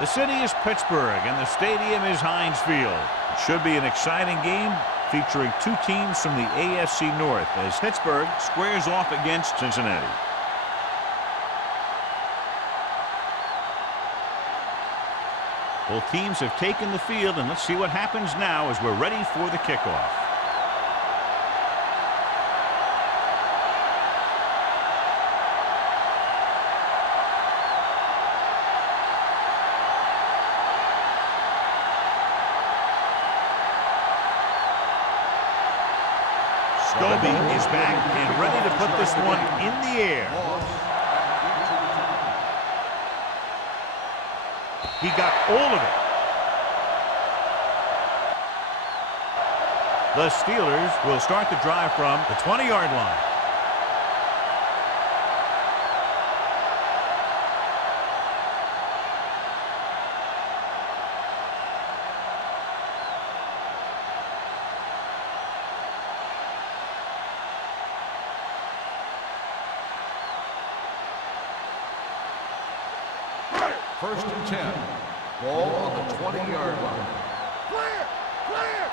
The city is Pittsburgh, and the stadium is Heinz Field. It should be an exciting game featuring two teams from the AFC North as Pittsburgh squares off against Cincinnati. Both teams have taken the field, and let's see what happens now as we're ready for the kickoff. Scobie is back and ready to put this one in the air. He got all of it. The Steelers will start the drive from the 20-yard line. First and 10. Ball on the 20-yard line. Clear! Clear!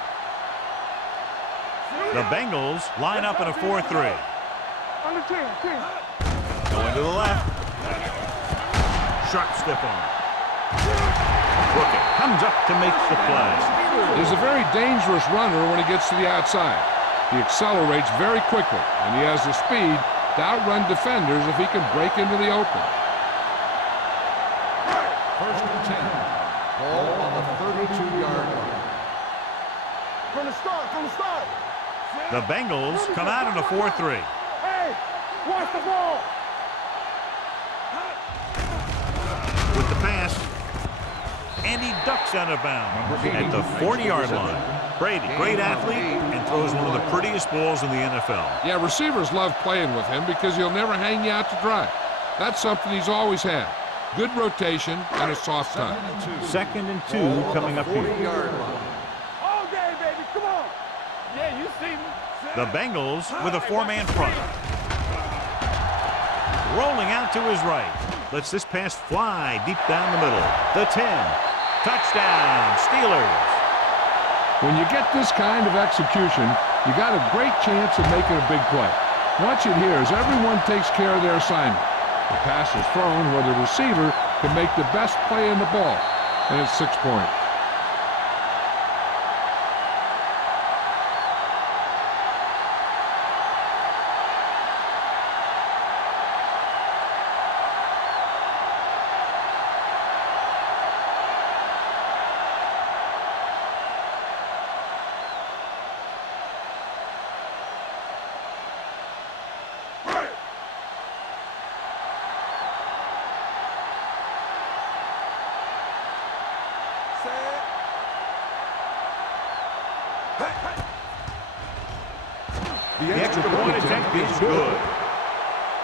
The Bengals line up in a 4-3. Under 10. Going to the left. Sharp stiff arm. Crooked comes up to make the play. He's a very dangerous runner when he gets to the outside. He accelerates very quickly, and he has the speed to outrun defenders if he can break into the open. First and 10. Ball on the 32-yard line. From the start. The Bengals come out in a 4-3. Hey, watch the ball. With the pass, and he ducks out of bounds at the 40-yard line. Brady, great athlete, and throws one of the prettiest balls in the NFL. Yeah, receivers love playing with him because he'll never hang you out to dry. That's something he's always had. Good rotation and a soft touch. 2nd and 2 coming up here. All day, baby. Come on. Yeah, you see me. The Bengals with a 4-man front. Rolling out to his right. Lets this pass fly deep down the middle. The 10. Touchdown, Steelers. When you get this kind of execution, you got a great chance of making a big play. Watch it here as everyone takes care of their assignment. The pass is thrown where the receiver can make the best play in the ball, and it's 6 points. The extra point attempt is good.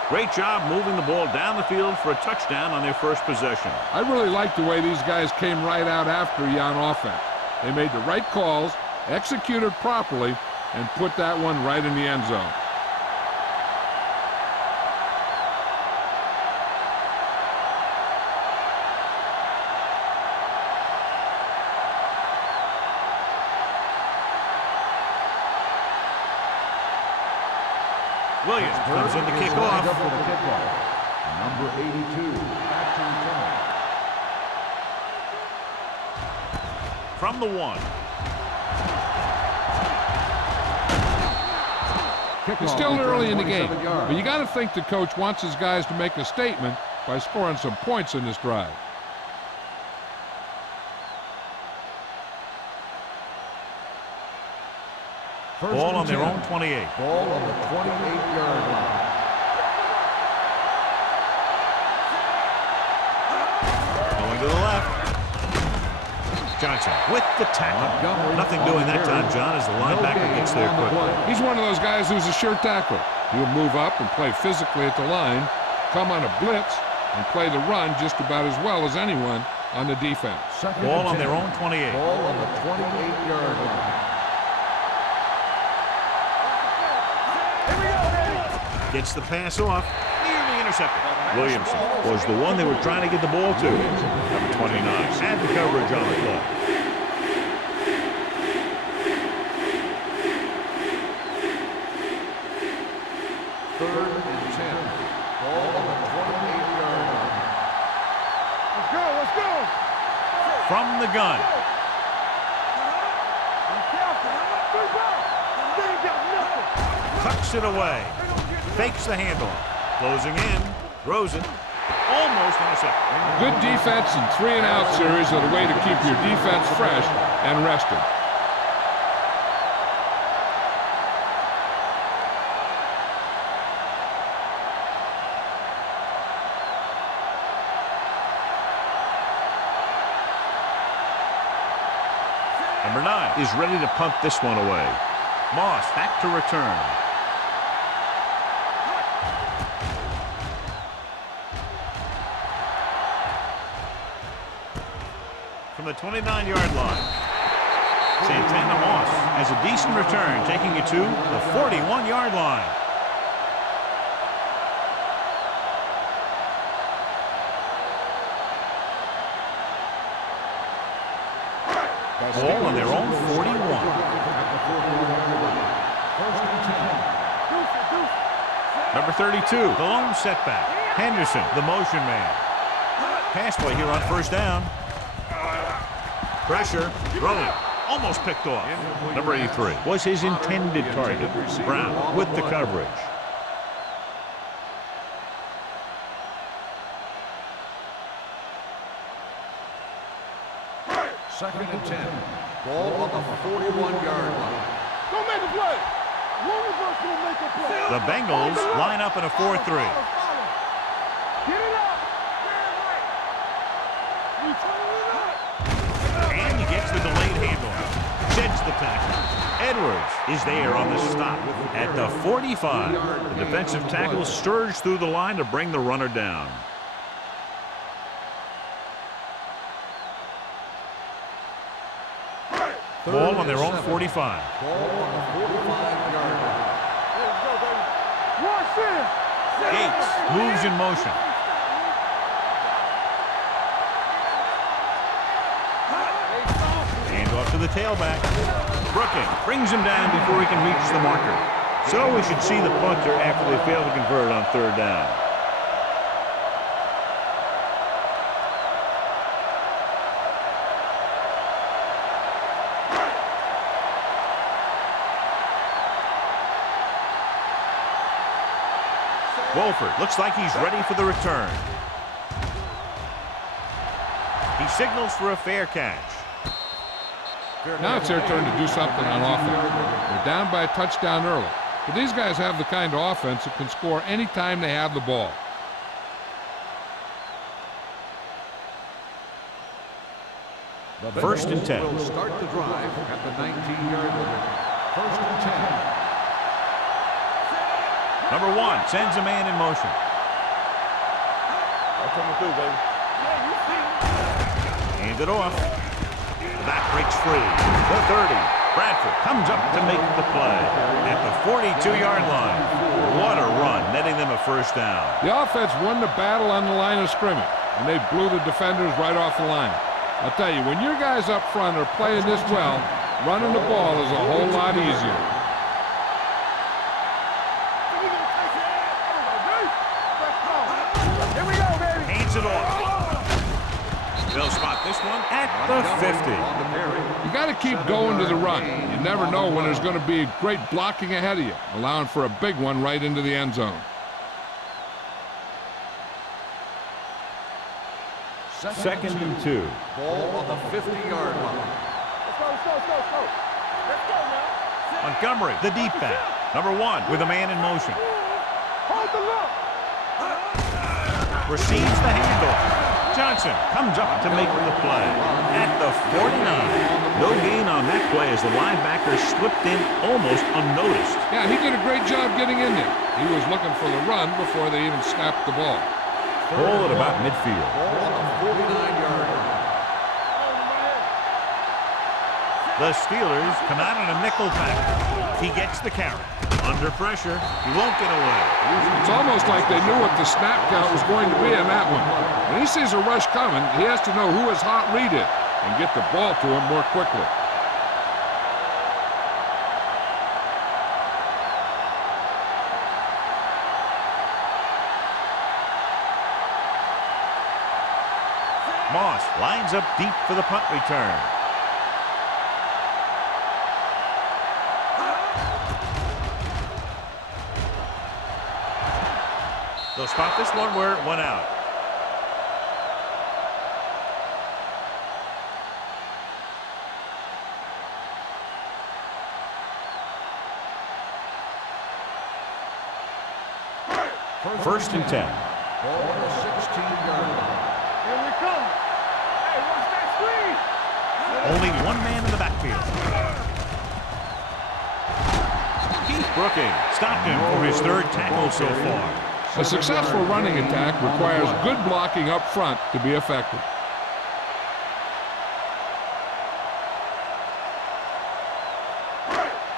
Great job moving the ball down the field for a touchdown on their first possession. I really like the way these guys came right out after you on offense. They made the right calls, executed properly, and put that one right in the end zone. Williams comes in to kick off. Number 82. From the 1. It's still early in the game, but you got to think the coach wants his guys to make a statement by scoring some points in this drive. Ball on their own 28. Ball on the 28-yard line. Going to the left. Johnson with the tackle. Nothing doing that time, John, as the linebacker gets there quickly. He's one of those guys who's a sure tackler. He'll move up and play physically at the line, come on a blitz, and play the run just about as well as anyone on the defense. Ball on their own 28. Ball on the 28-yard line. Gets the pass off, nearly intercepted. Williamson was the one they were trying to get the ball to. Number 29 had the coverage on the play. Third and 10. Ball on the 28-yard line. Let's go, let's go. From the gun. Tucks it away. Fakes the handle. Closing in. Throws it. Almost intercepted. Good defense and 3-and-out series are the way to keep your defense fresh and rested. Number 9 is ready to punt this one away. Moss back to return. From the 29-yard line. Santana Moss has a decent return, taking it to the 41-yard line. Ball on their own 41. Number 32, the lone setback. Henderson, the motion man. Pass play here on first down. Pressure, throwing, almost picked off. Number 83 was his intended target. Brown with the coverage. Second and 10. Ball on the 41-yard line. Don't make a play. One of us will make a play. The Bengals line up in a 4-3. Get it up. And he gets the delayed handoff. Sheds the tackle. Edwards is there on the stop at the 45. The defensive tackle surged through the line to bring the runner down. Ball on their own 45. Ball on the 45-yard line. Gates moves in motion. Hand off to the tailback. Brooking brings him down before he can reach the marker. So we should see the punter after they fail to convert on third down. Wolford looks like he's ready for the return. He signals for a fair catch. Now it's their turn to do something on offense. They're down by a touchdown early. But these guys have the kind of offense that can score any time they have the ball. First and 10. Will start the drive at the 19-yard line. First and 10. Number 1 sends a man in motion. I'm coming through, baby. Hand it off. That breaks free. The 30. Bradford comes up to make the play at the 42-yard line. What a run, netting them a first down. The offense won the battle on the line of scrimmage, and they blew the defenders right off the line. I'll tell you, when your guys up front are playing this well, running the ball is a whole lot easier. It off. They'll spot this one at the 50. You got to keep going to the run. You never know when there's going to be great blocking ahead of you, allowing for a big one right into the end zone. Second and 2. Ball on the 50-yard line. Let's go. Let's go now. Montgomery, the deep back. Number 1 with a man in motion. Hold the look. Receives the handoff. Johnson comes up to make the play at the 49. No gain on that play as the linebacker slipped in almost unnoticed. Yeah, he did a great job getting in there. He was looking for the run before they even snapped the ball. Ball at about midfield. Ball on the 49-yard line. The Steelers come out in a nickel package. He gets the carry. Under pressure, he won't get away. It's almost like they knew what the snap count was going to be in that one. When he sees a rush coming, he has to know who his hot read is and get the ball to him more quickly. Moss lines up deep for the punt return. They'll spot this one where it went out. First and 10. Ball on the 16-yard line. Here we come. Hey, watch that screen. Only one man in the backfield. Keith Brooking stopped him for his third tackle so far. A successful running attack requires good blocking up front to be effective.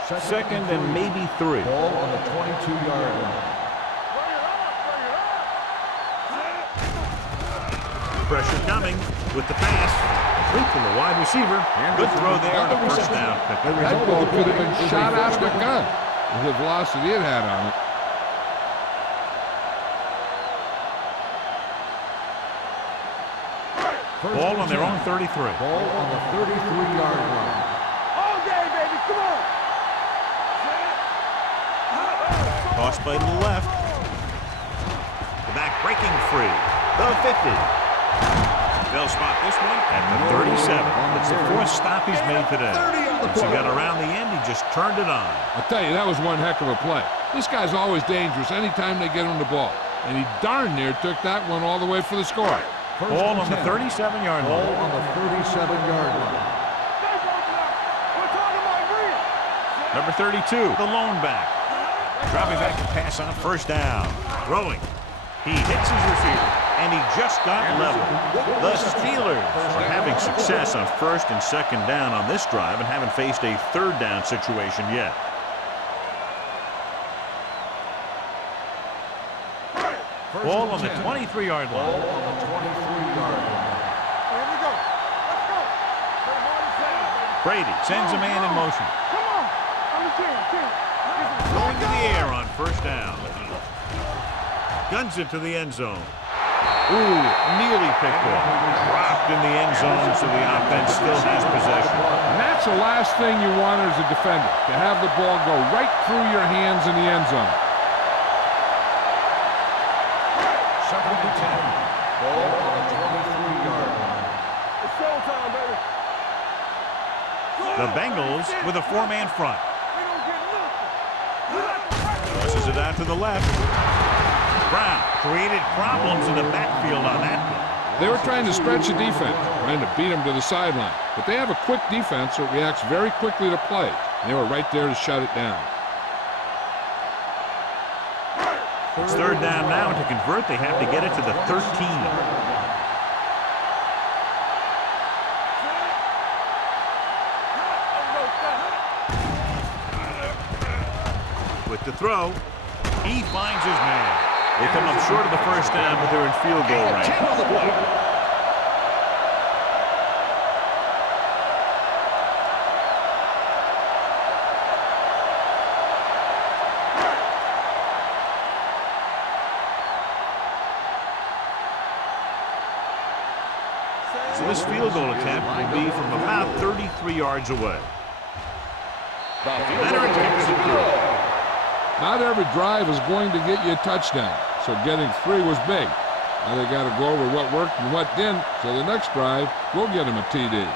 Second and maybe 3. Ball on the 22-yard line. Pressure coming with the pass. Complete from the wide receiver. Good throw there on a first down. That ball could have been shot out of a gun with the velocity it had on it. Ball on their own 33. Ball on the 33-yard line. All day, baby. Come on. Tossed by to the left. The back breaking free. The 50. They'll spot this one at the 37. It's the fourth stop he's made today. Once he got around the end, he just turned it on. I'll tell you, that was one heck of a play. This guy's always dangerous anytime they get him the ball. And he darn near took that one all the way for the score. Ball on the 37-yard line. Ball on the 37-yard line. Number 32, the lone back. Dropping back to pass on first down. Throwing. He hits his receiver, and he just got level. The Steelers are having success on first and second down on this drive and haven't faced a third down situation yet. Ball on the 23-yard line. Ball on the 23-yard line. Here we go. Let's go. Brady sends a man in motion. Come on. I'm the king. Going to the air on first down. Guns it to the end zone. Ooh, nearly picked off. Dropped in the end zone, so the offense still has possession. And that's the last thing you want as a defender, to have the ball go right through your hands in the end zone. Second and 10. Ball on the 23-yard line. It's showtime, baby. The Bengals with a four-man front. We don't get nothing. Tosses it out to the left. Brown created problems in the backfield on that one. They were trying to stretch the defense, trying to beat them to the sideline. But they have a quick defense that reacts very quickly to play. And they were right there to shut it down. It's third down now. To convert, they have to get it to the 13. With the throw, he finds his man. They come up short of the first down, but they're in field goal range. So this field goal attempt will be from about 33 yards away. Leonard takes it through. Not every drive is going to get you a touchdown, so getting 3 was big. Now they got to go over what worked and what didn't, so the next drive will get him a TD.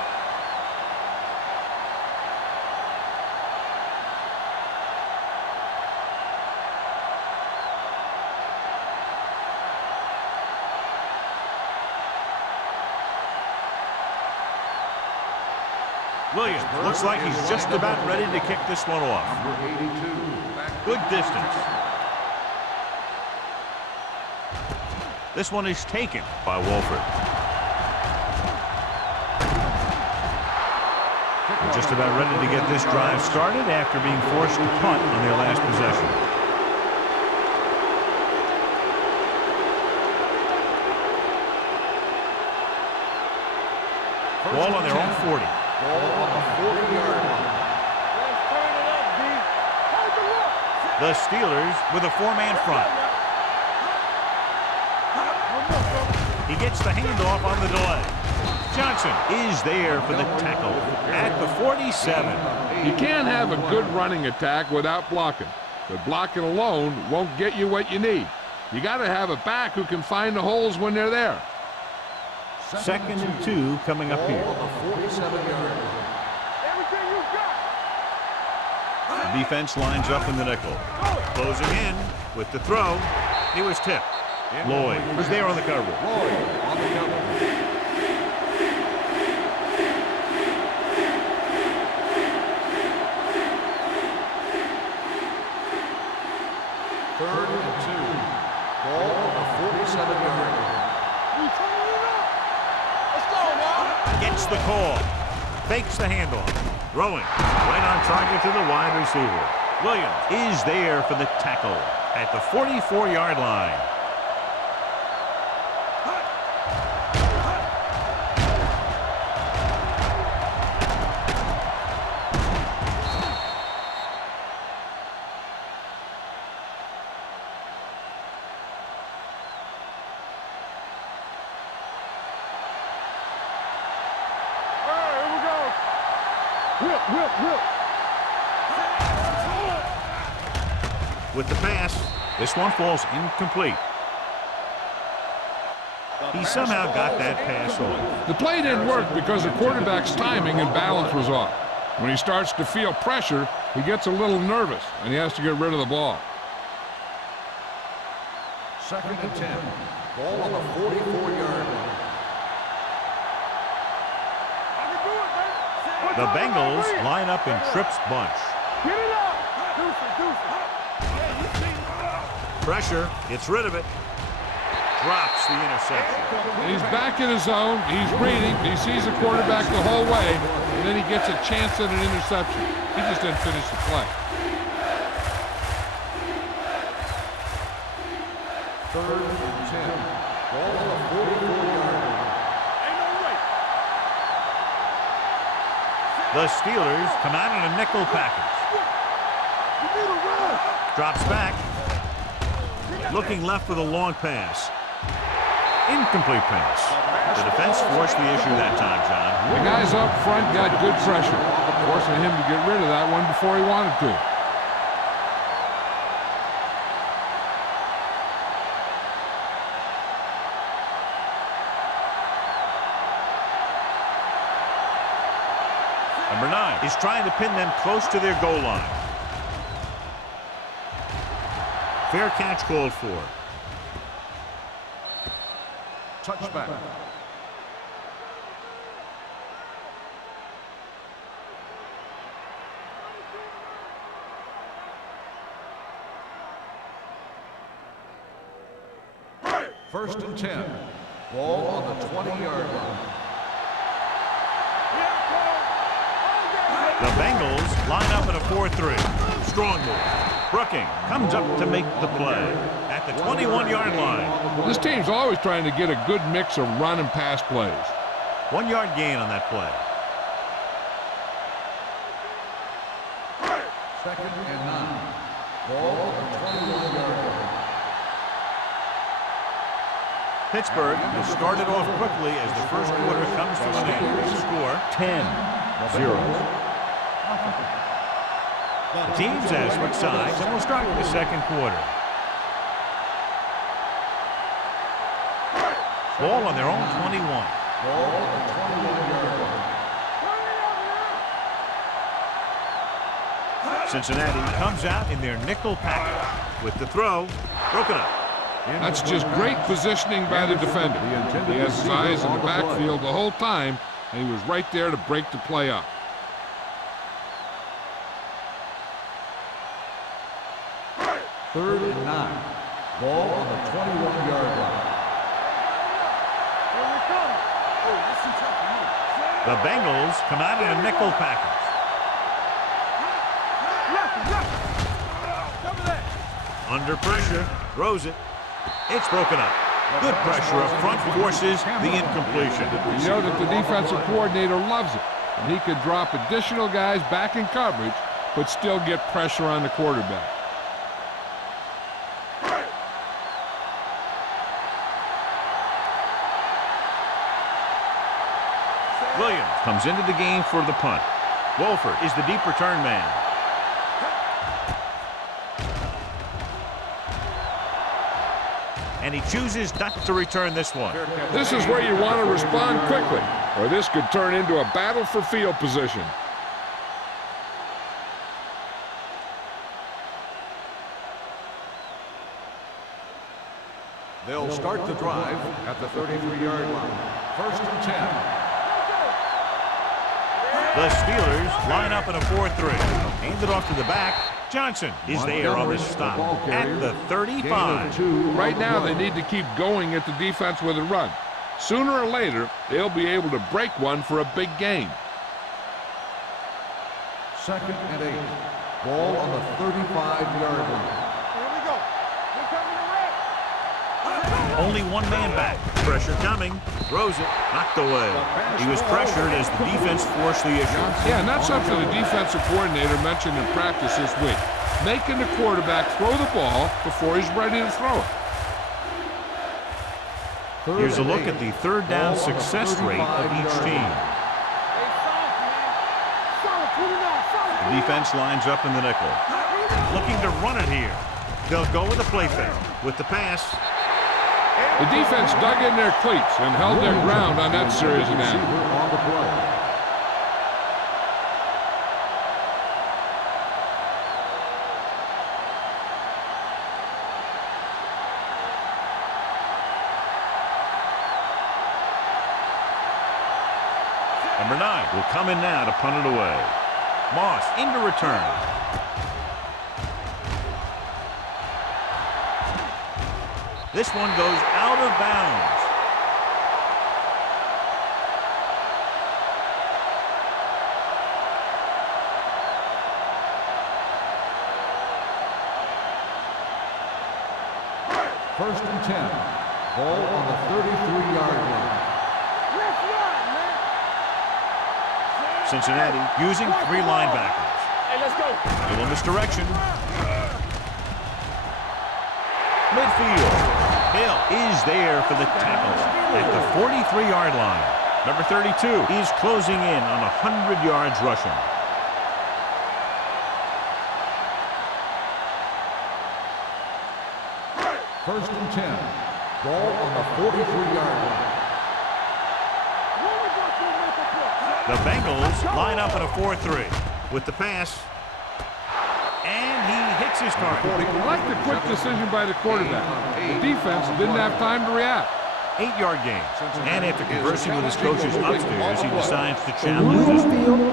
Williams looks like he's just about ready to kick this one off. Number 82. Good distance. This one is taken by Wolford. They're just about ready to get this drive started after being forced to punt on their last possession. Ball on their own 40. Ball on the 40-yard line. Let's turn it up, D. Hold the look. The Steelers with a four-man front. He gets the handoff on the delay. Johnson is there for the tackle at the 47. You can't have a good running attack without blocking, but blocking alone won't get you what you need. You got to have a back who can find the holes when they're there. Second and 2 coming up here. Ball on the 47-yard line. Everything you got. Defense lines up in the nickel. Closing in with the throw. He was tipped. Lloyd was there on the cover. Lloyd on the cover. Third and 2. Ball on the 47-yard line. Gets the call. Fakes the handoff. Throwing. Right on target to the wide receiver. Williams is there for the tackle at the 44-yard line. With the pass, this one falls incomplete. He somehow got that pass off. The play didn't work because the quarterback's timing and balance was off. When he starts to feel pressure, he gets a little nervous, and he has to get rid of the ball. Second and 10. Ball on the 44-yard line. The Bengals line up in Tripp's bunch. Get it out. Deuce. Pressure, gets rid of it. Drops the interception. And he's back in his zone. He's reading. He sees the quarterback the whole way, and then he gets a chance at an interception. He just didn't finish the play. Third and 10. Ball on the 44-yard line. The Steelers come out in a nickel package. Drops back. Looking left with a long pass. Incomplete pass. The defense forced the issue that time, John. The guys up front got good pressure, forcing him to get rid of that one before he wanted to. Number 9 is trying to pin them close to their goal line. Fair catch called for. Touchback. First and 10. Ball on the 20-yard line. The Bengals line up in a 4-3. Strong move. Brooking comes up to make the play at the 21-yard line. This team's always trying to get a good mix of run and pass plays. 1 yard gain on that play. Second and 9. Ball on the 21-yard line. Pittsburgh has started off quickly as the first quarter comes to an end. Score 10-0. The teams have switched sides, and we'll start with the second quarter. Ball on their own 21. Ball on the 21-yard line. Cincinnati comes out in their nickel package with the throw broken up. That's just great positioning by the defender. He has his eyes in the backfield the whole time, and he was right there to break the play up. Third and 9. Ball on the 21-yard line. The The Bengals come out in a nickel package. Under pressure, throws it. It's broken up. Good pressure up front forces the incompletion. You know that the defensive coordinator loves it. And he could drop additional guys back in coverage, but still get pressure on the quarterback. Williams comes into the game for the punt. Wolford is the deep return man. And he chooses not to return this one. This is where you want to respond quickly, or this could turn into a battle for field position. They'll start the drive at the 33-yard line. 1st and 10. The Steelers line up in a 4-3. Hand it off to the back. Johnson is there on the stop at the 35. Right now, they need to keep going at the defense with a run. Sooner or later, they'll be able to break one for a big gain. 2nd and 8. Ball on the 35-yard line. Only one man back. Pressure coming. Throws it. Knocked away. He was pressured as the defense forced the issue. Yeah, and that's something the defensive coordinator mentioned in practice this week. Making the quarterback throw the ball before he's ready to throw it. Here's a look at the third down success rate of each team. The defense lines up in the nickel. Looking to run it here. They'll go with a play fake. With the pass. The defense dug in their cleats and held their ground on that series of downs. Number 9 will come in now to punt it away. Moss into return. This one goes out of bounds. First and 10. Ball on the 33-yard line. Cincinnati using 3 linebackers. Hey, let's go. Still in this direction. Midfield. Hill is there for the tackle at the 43-yard line. Number 32 is closing in on 100 yards rushing. First and 10. Ball on the 43-yard line. The Bengals line up in a 4-3 with the pass. And he hits his target. I like the quick decision by the quarterback. The defense didn't have time to react. 8-yard gain. And after conversing with his coaches upstairs, he decides to challenge this.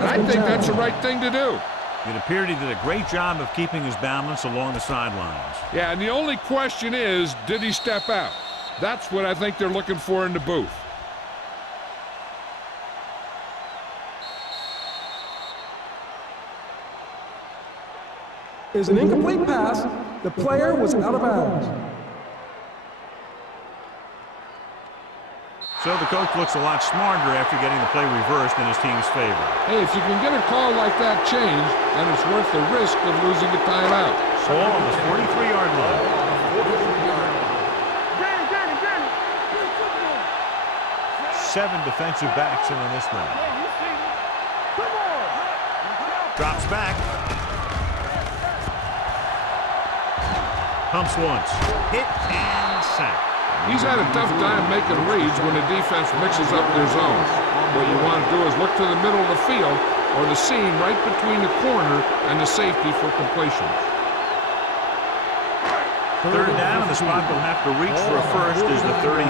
I think that's the right thing to do. It appeared he did a great job of keeping his balance along the sidelines. Yeah, and the only question is, did he step out? That's what I think they're looking for in the booth. Is an incomplete pass. The player was out of bounds. So the coach looks a lot smarter after getting the play reversed in his team's favor. Hey, if you can get a call like that changed, then it's worth the risk of losing a timeout. Ball on the 43-yard line. 7 defensive backs in on this one. Drops back. Pumps once. Hit and sack. He's had a tough time making reads when the defense mixes up their zones. What you want to do is look to the middle of the field or the seam right between the corner and the safety for completion. Third down, and the spot will have to reach for a first is the 33.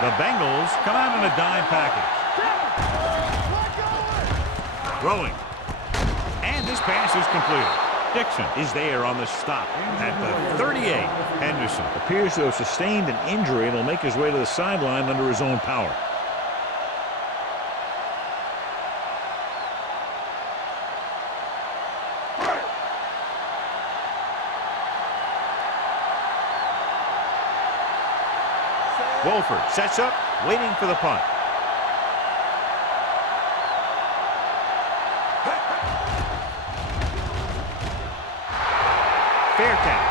The Bengals come out in a dime package. Throwing. And this pass is completed. Dixon is there on the stop at the 38. And Henderson appears to have sustained an injury and will make his way to the sideline under his own power. Wolford sets up, waiting for the punt. Fair catch.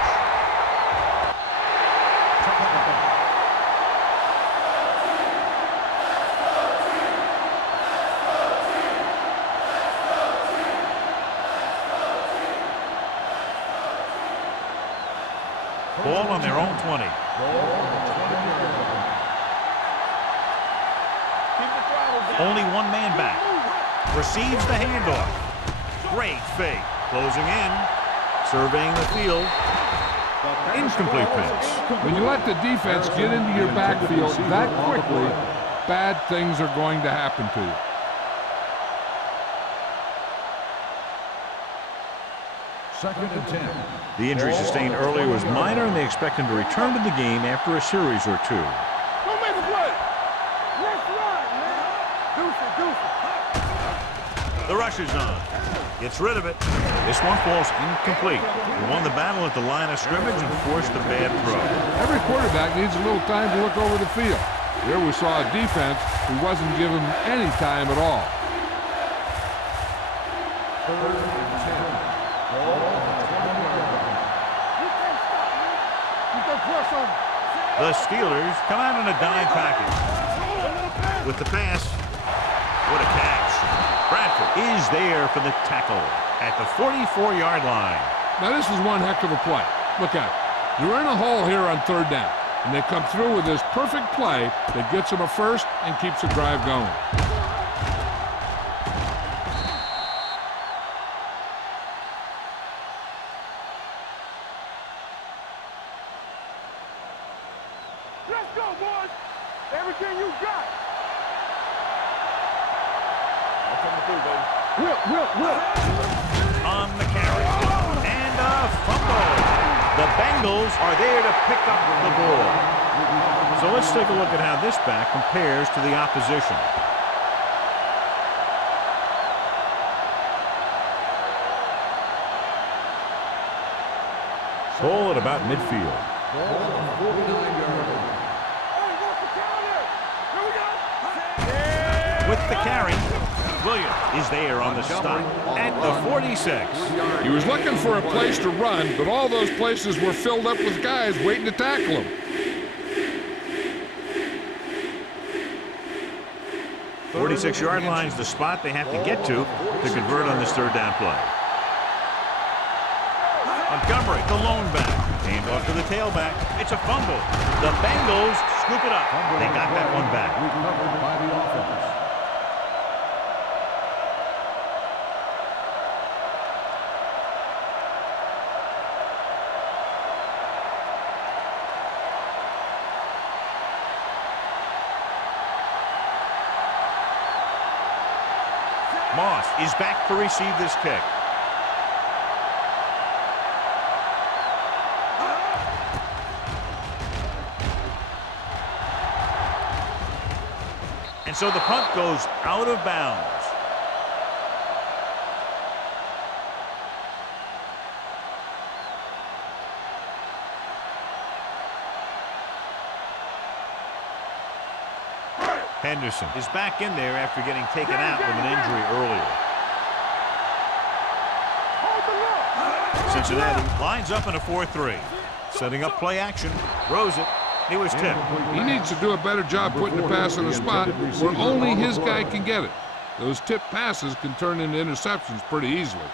Ball on their own 20. Only one man back. Receives the handoff. Great fake. Closing in. Surveying the field. Incomplete pitch. When you let the defense get into your backfield that quickly, bad things are going to happen to you. Second and 10. The injury sustained earlier was minor, and they expect him to return to the game after a series or two. Don't make a play. Let's run, man. Deuce it. The rush is on. Gets rid of it. This one falls incomplete. He won the battle at the line of scrimmage and forced a bad throw. Every quarterback needs a little time to look over the field. Here we saw a defense who wasn't given any time at all. Third and 10. Ball on the 20-yard line. You can't stop me. You can crush on me. The Steelers come out in a dime package. With the pass. What a catch. Bradford is there for the tackle at the 44-yard line. Now this is one heck of a play. Look at it. You're in a hole here on third down, and they come through with this perfect play that gets them a first and keeps the drive going. Let's go, boys. Everything you got. Will. On the carry. And a fumble. The Bengals are there to pick up the ball. So let's take a look at how this back compares to the opposition. Ball at about midfield. Ball on the 49-yard line. Hey, what's the counter? Here we go. With the carry, Williams is there on the stop at the 46. He was looking for a place to run, but all those places were filled up with guys waiting to tackle him. The 46-yard line's the spot they have to get to convert on this third down play. Montgomery, the lone back. Hand off to the tailback. It's a fumble. The Bengals scoop it up. They got that one back. Recovered by the offense. Moss is back to receive this kick. And so the punt goes out of bounds. Henderson is back in there after getting taken out with an injury earlier. Cincinnati lines up in a 4-3. Setting up play action. Throws it. He was tipped. He needs to do a better job putting the pass in a spot where only his guy can get it. Those tip passes can turn into interceptions pretty easily.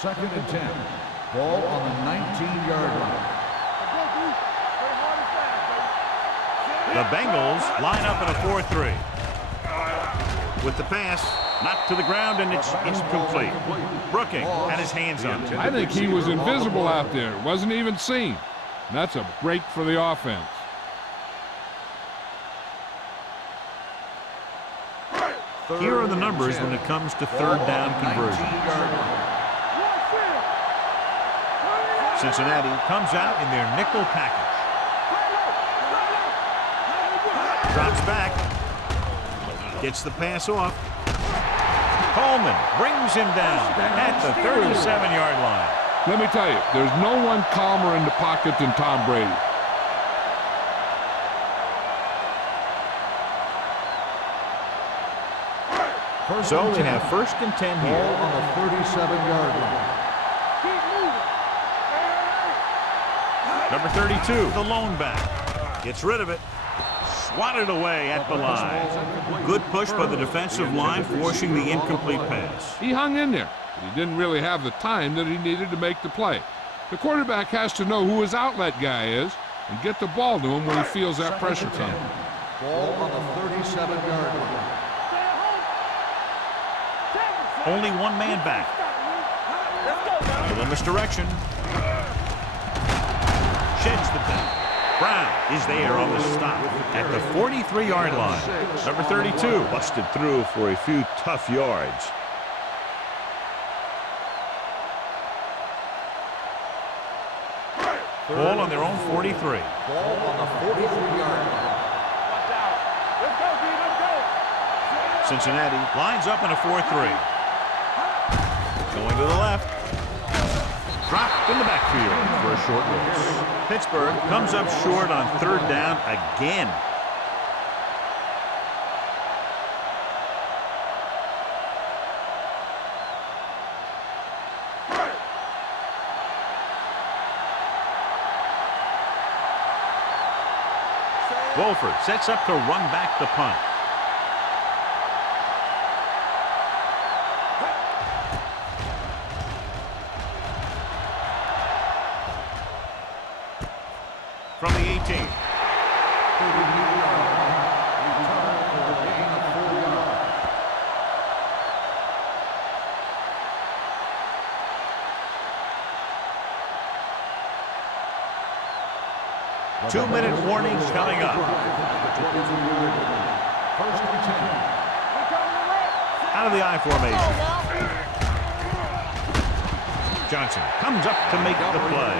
Second and 10. Ball on the 19-yard line. The Bengals line up in a 4-3. With the pass, knocked to the ground, and it's incomplete. Brooking had his hands on it. I think he was invisible out there. Wasn't even seen. And that's a break for the offense. Here are the numbers when it comes to third down conversion. Cincinnati comes out in their nickel package. Drops back. Gets the pass off. Coleman brings him down at the 37-yard line. Let me tell you, there's no one calmer in the pocket than Tom Brady. So they have 1st and 10 here. Ball on the 37-yard line. Number 32, the lone back. Gets rid of it. Swatted away at the line. Good push by the defensive line, forcing the incomplete pass. He hung in there, but he didn't really have the time that he needed to make the play. The quarterback has to know who his outlet guy is and get the ball to him when he feels that pressure coming. Ball on the 37-yard line. Only one man back. A little misdirection. Sheds the pen. Brown is there on the stop at the 43-yard line. Number 32 busted through for a few tough yards. Ball on their own 43. Ball on the 43-yard line. Cincinnati lines up in a 4-3. Going to the left. Dropped in the backfield for a short loss. Pittsburgh comes up short on 3rd down again. Wolford sets up to run back the punt. From the 18. 32-yard line. Return for a gain of 4 yards. Two-minute warnings coming up. 22-yard line. 1st and 10. Out of the I formation. Johnson comes up to make the play.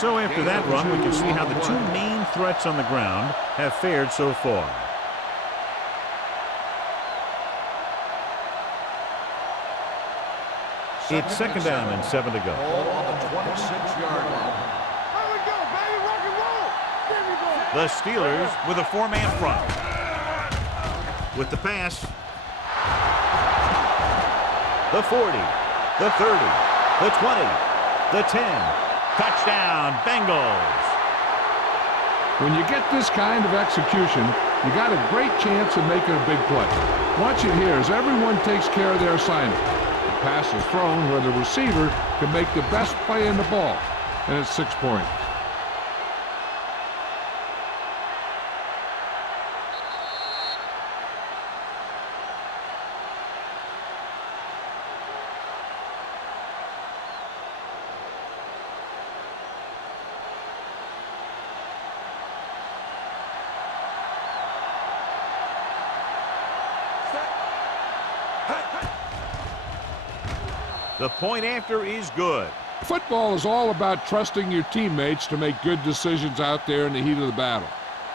So after that run, we can see how the two main threats on the ground have fared so far. It's 2nd down and 7 to go. Ball on the 26-yard line. The Steelers with a 4-man front. With the pass. The 40, the 30, the 20, the 10. Touchdown, Bengals. When you get this kind of execution, you got a great chance of making a big play. Watch it here as everyone takes care of their assignment. The pass is thrown where the receiver can make the best play in the ball, and it's 6 points. The point after is good. Football is all about trusting your teammates to make good decisions out there in the heat of the battle.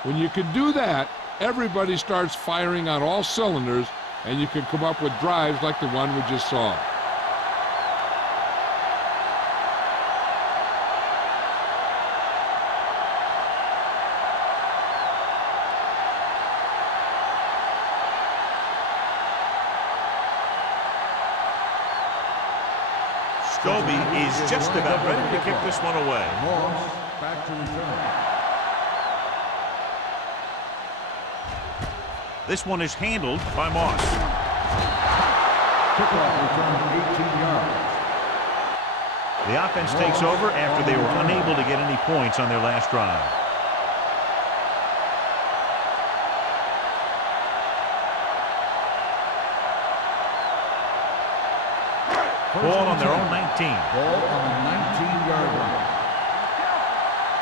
When you can do that, everybody starts firing on all cylinders, and you can come up with drives like the one we just saw. Scobie is just about ready to kick this one away. Moss back to return. This one is handled by Moss. Kickoff return 18 yards. The offense takes over after they were unable to get any points on their last drive. Ball on their own 19. Ball on the 19-yard line.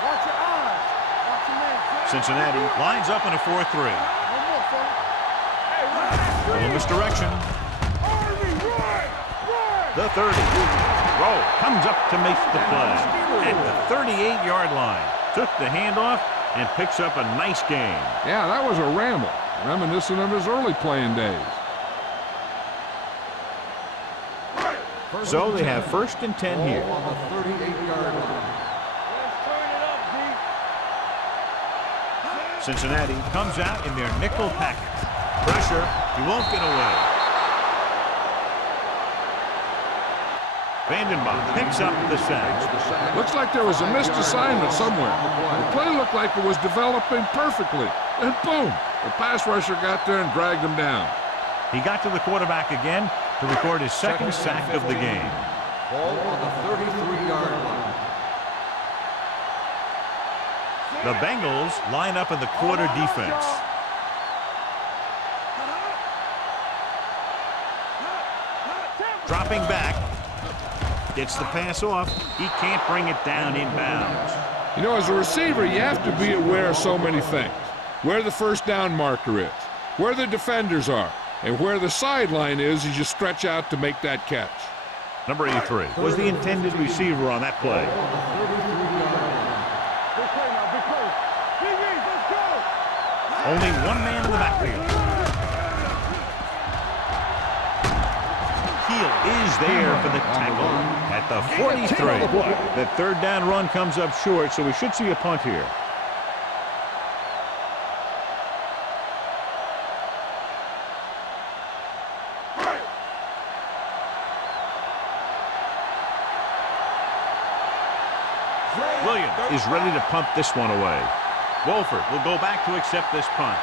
Watch your eyes. Watch your man. Cincinnati lines up in a 4-3. One more, son. Hey, A little misdirection. Army, run! Run! The 30. Rowe comes up to make the play. At the 38-yard line. Took the handoff and picks up a nice gain. Yeah, that was a ramble, reminiscent of his early playing days. So they have 1st and 10 here. On the 38-yard line. Let's turn it up, D. Cincinnati comes out in their nickel package. Pressure, he won't get away. Vandenbach picks up the sack. Looks like there was a missed assignment somewhere. The play looked like it was developing perfectly. And boom, the pass rusher got there and dragged him down. He got to the quarterback again to record his 2nd sack of the game. Ball on the 33-yard line. The Bengals line up in the quarter defense. Dropping back. Gets the pass off. He can't bring it down inbounds. You know, as a receiver, you have to be aware of so many things. Where the first down marker is, where the defenders are, and where the sideline is as you stretch out to make that catch. Number 83 was the intended receiver on that play. Big play now, big play. Big East, let's go. Only one man in the backfield. Heel is there for the tackle at the 43. The 3rd down run comes up short, so we should see a punt here. Williams is ready to punt this one away. Wolford will go back to accept this punt.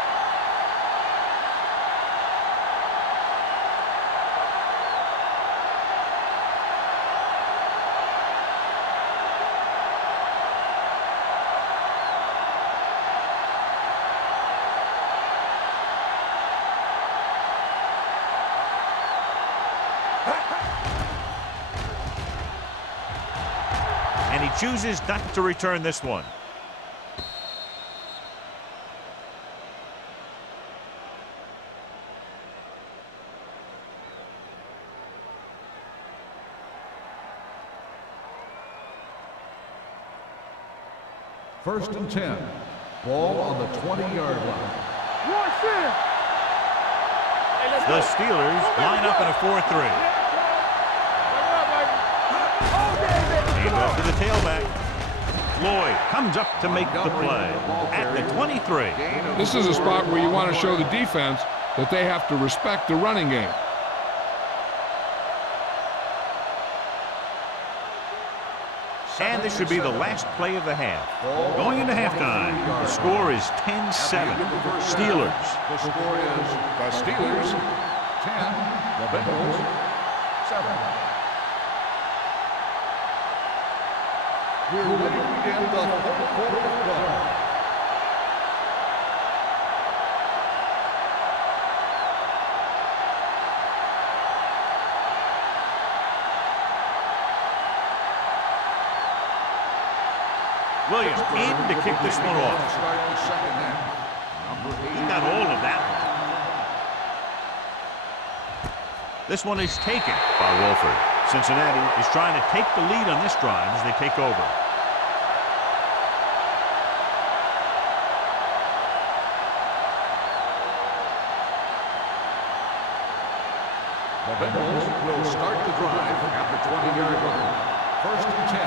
And he chooses not to return this one. First and 10. Ball on the 20-yard line. Watch this. The Steelers line up in a 4-3. Hand off to the tailback. Lloyd comes up to make the play at the 23. This is a spot where you want to show the defense that they have to respect the running game. And this should be the last play of the half. Going into halftime, the score is 10-7. Steelers. The score is the Steelers 10, the Bengals 7. We're ready to begin the 4th quarter of play. Williams in to kick this one off. Start the second half. He got all of that one. This one is taken by Wolford. Cincinnati is trying to take the lead on this drive as they take over. The Bengals will start the drive at the 20-yard line. First and 10.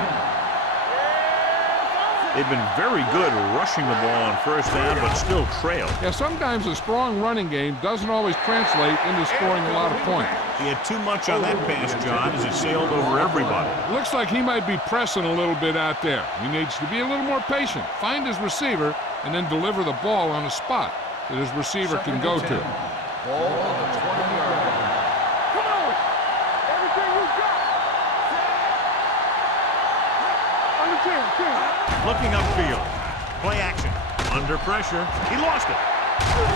They've been very good rushing the ball on first down, but still trail. Yeah, sometimes a strong running game doesn't always translate into scoring a lot of points. He had too much on that pass, John, as it sailed over everybody. Looks like he might be pressing a little bit out there. He needs to be a little more patient, find his receiver, and then deliver the ball on a spot that his receiver can go to. Ball on the 20-yard line. Come on. Everything you got. On the 10. Looking upfield. Play action. Under pressure. He lost it.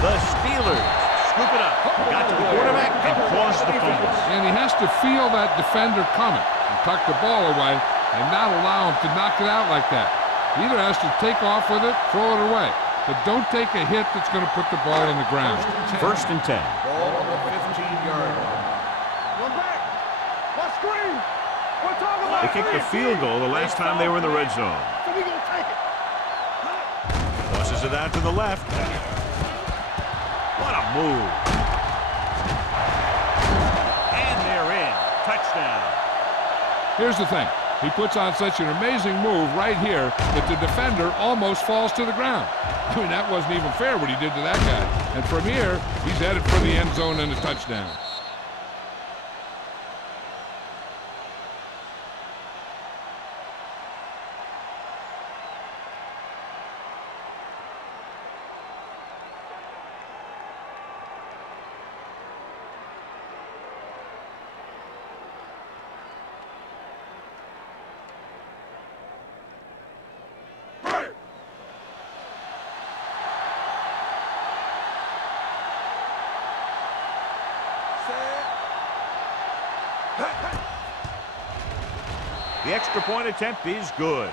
The Steelers scoop it up. Got to the quarterback and caused the fumble. And he has to feel that defender coming and tuck the ball away and not allow him to knock it out like that. He either has to take off with it, throw it away. But don't take a hit that's going to put the ball on the ground. First and 10. Ball on the 15-yard line. Run back. Watch screen. They kicked the field goal the last time they were in the red zone. So we gonna take it. Tosses it out to the left. What a move. And they're in. Touchdown. Here's the thing. He puts on such an amazing move right here that the defender almost falls to the ground. I mean, that wasn't even fair what he did to that guy. And from here, he's headed for the end zone and a touchdown. The extra point attempt is good.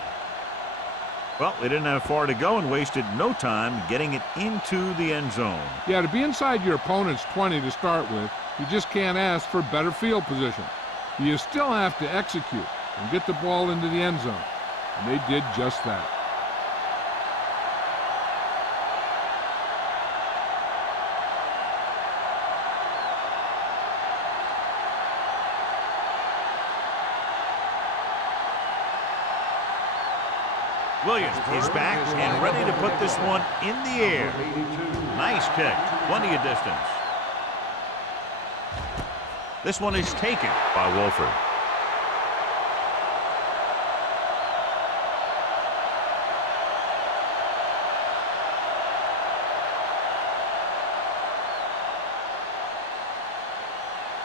Well, they didn't have far to go and wasted no time getting it into the end zone. Yeah, to be inside your opponent's 20 to start with, you just can't ask for better field position. You still have to execute and get the ball into the end zone. And they did just that. Williams is back and ready to put this one in the air. Nice kick. Plenty of distance. This one is taken by Wolford.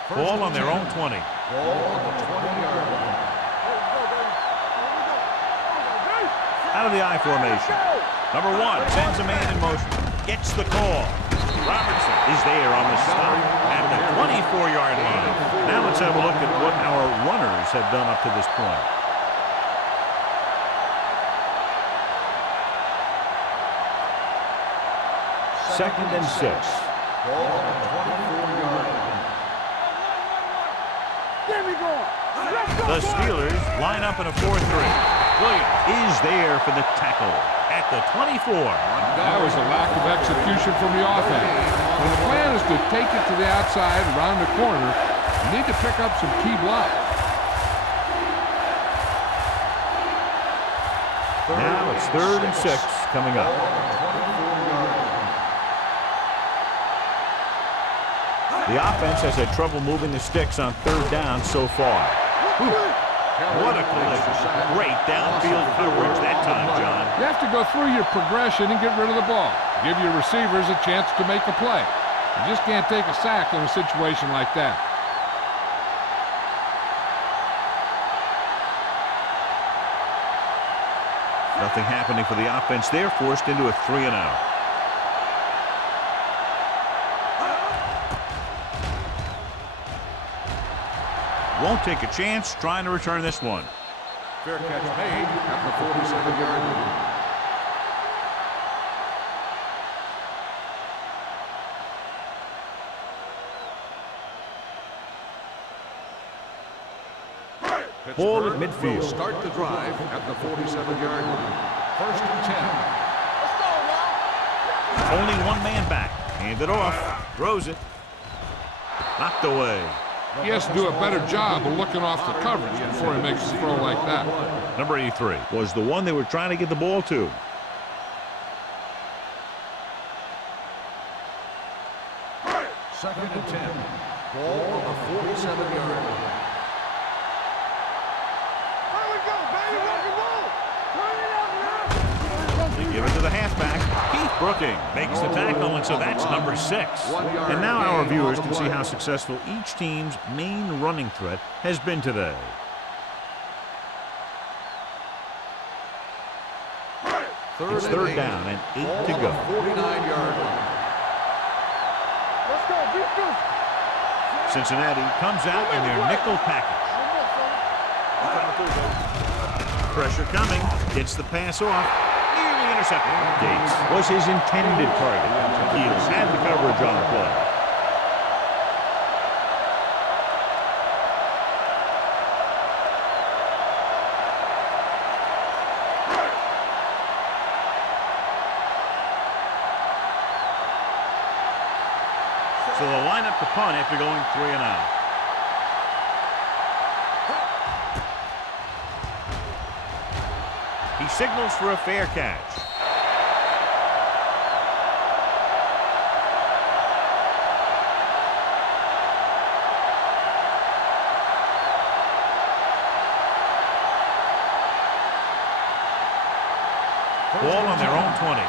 Ball on their own 20. Ball on the 20-yard line. Out of the I formation. Number 1 sends a man in motion. Gets the call. Robertson is there on the stop at the 24-yard line. Now let's have a look at what our runners have done up to this point. Second and 6. Ball on the 24-yard line. There we go. Let's go, The boys. Steelers line up in a 4-3. Williams is there for the tackle at the 24. That was a lack of execution from the offense. When the plan is to take it to the outside, around the corner, you need to pick up some key blocks. Now it's 3rd and 6 coming up. The offense has had trouble moving the sticks on 3rd down so far. What a collision. Great downfield coverage that time, John. You have to go through your progression and get rid of the ball. Give your receivers a chance to make a play. You just can't take a sack in a situation like that. Nothing happening for the offense there, forced into a 3-and-out. Won't take a chance trying to return this one. Fair catch made at the 47-yard line. Ball at Pittsburgh midfield. will start the drive at the 47-yard line. 1st and 10. Only one man back. Hand it off. Throws it. Knocked away. He has to do a better job of looking off the coverage before he makes a throw like that. Number 83 was the one they were trying to get the ball to. Second and 10. Ball on the 47-yard line. Here we go, baby. Rock and roll. Turn it up now. They give it to the halfback. Keith Brooking makes the tackle, and so that's number 6. And now our viewers can see how successful each team's main running threat has been today. It's 3rd down and 8 to go. 49-yard line. Let's go. Beat this. Cincinnati comes out in their nickel package. Pressure coming. Gets the pass off. Nearly intercepted. Gates was his intended target. Heels had the coverage on the play. attempt to punt after going 3 and out. He signals for a fair catch. Ball on their own 20.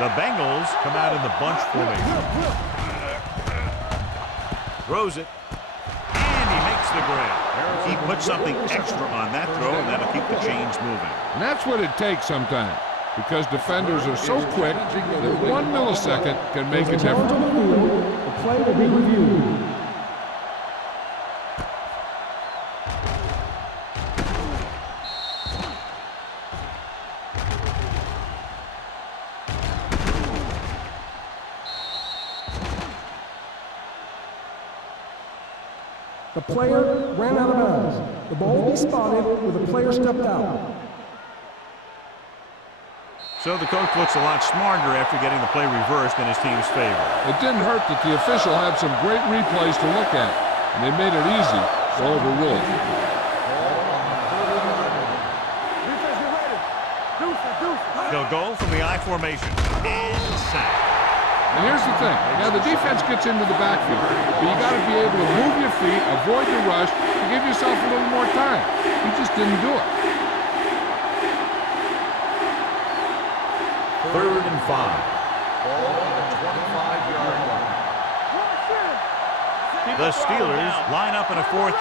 The Bengals come out in the bunch formation. Throws it. And he makes the grab. He puts something extra on that throw, and that'll keep the chains moving. And that's what it takes sometimes, because defenders are so quick that 1 millisecond can make a difference. The play will be reviewed. The player ran out of bounds. The ball will be spotted where the player stepped out. So the coach looks a lot smarter after getting the play reversed in his team's favor. It didn't hurt that the official had some great replays to look at, and they made it easy to overrule. They'll go from the I formation and sack. And here's the thing. Now, the defense gets into the backfield, but you got to be able to move your feet, avoid the rush, to give yourself a little more time. He just didn't do it. 3rd and 5. Ball on the 25-yard line. The Steelers line up in a 4-3.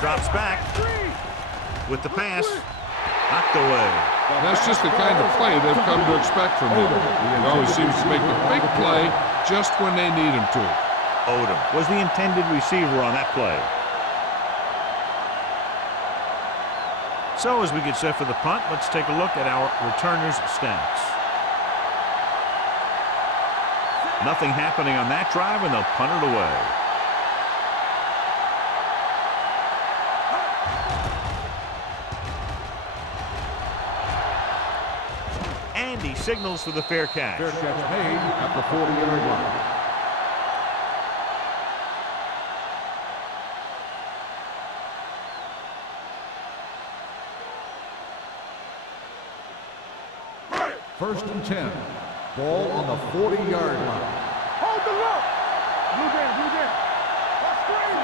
Drops back with the pass. Knocked away. That's just the kind of play they've come to expect from him. He always seems to make the big play just when they need him to. Odom was the intended receiver on that play. So as we get set for the punt, let's take a look at our returners' stats. Nothing happening on that drive, and they'll punt it away. And he signals for the fair catch. Fair catch made at the 40-yard line. First and 10. Ball on the 40-yard line. Hold the look. Blue game.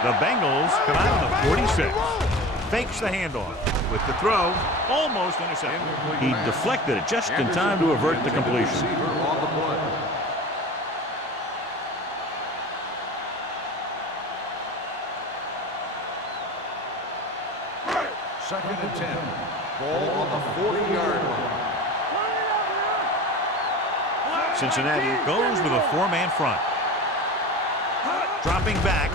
The Bengals come out on the 46. Fakes the handoff. With the throw, almost intercepted. He deflected it just in time to avert the completion. Receiver on the play. Second and 10. Ball on the 40-yard line. Cincinnati goes with a 4-man front. Dropping back.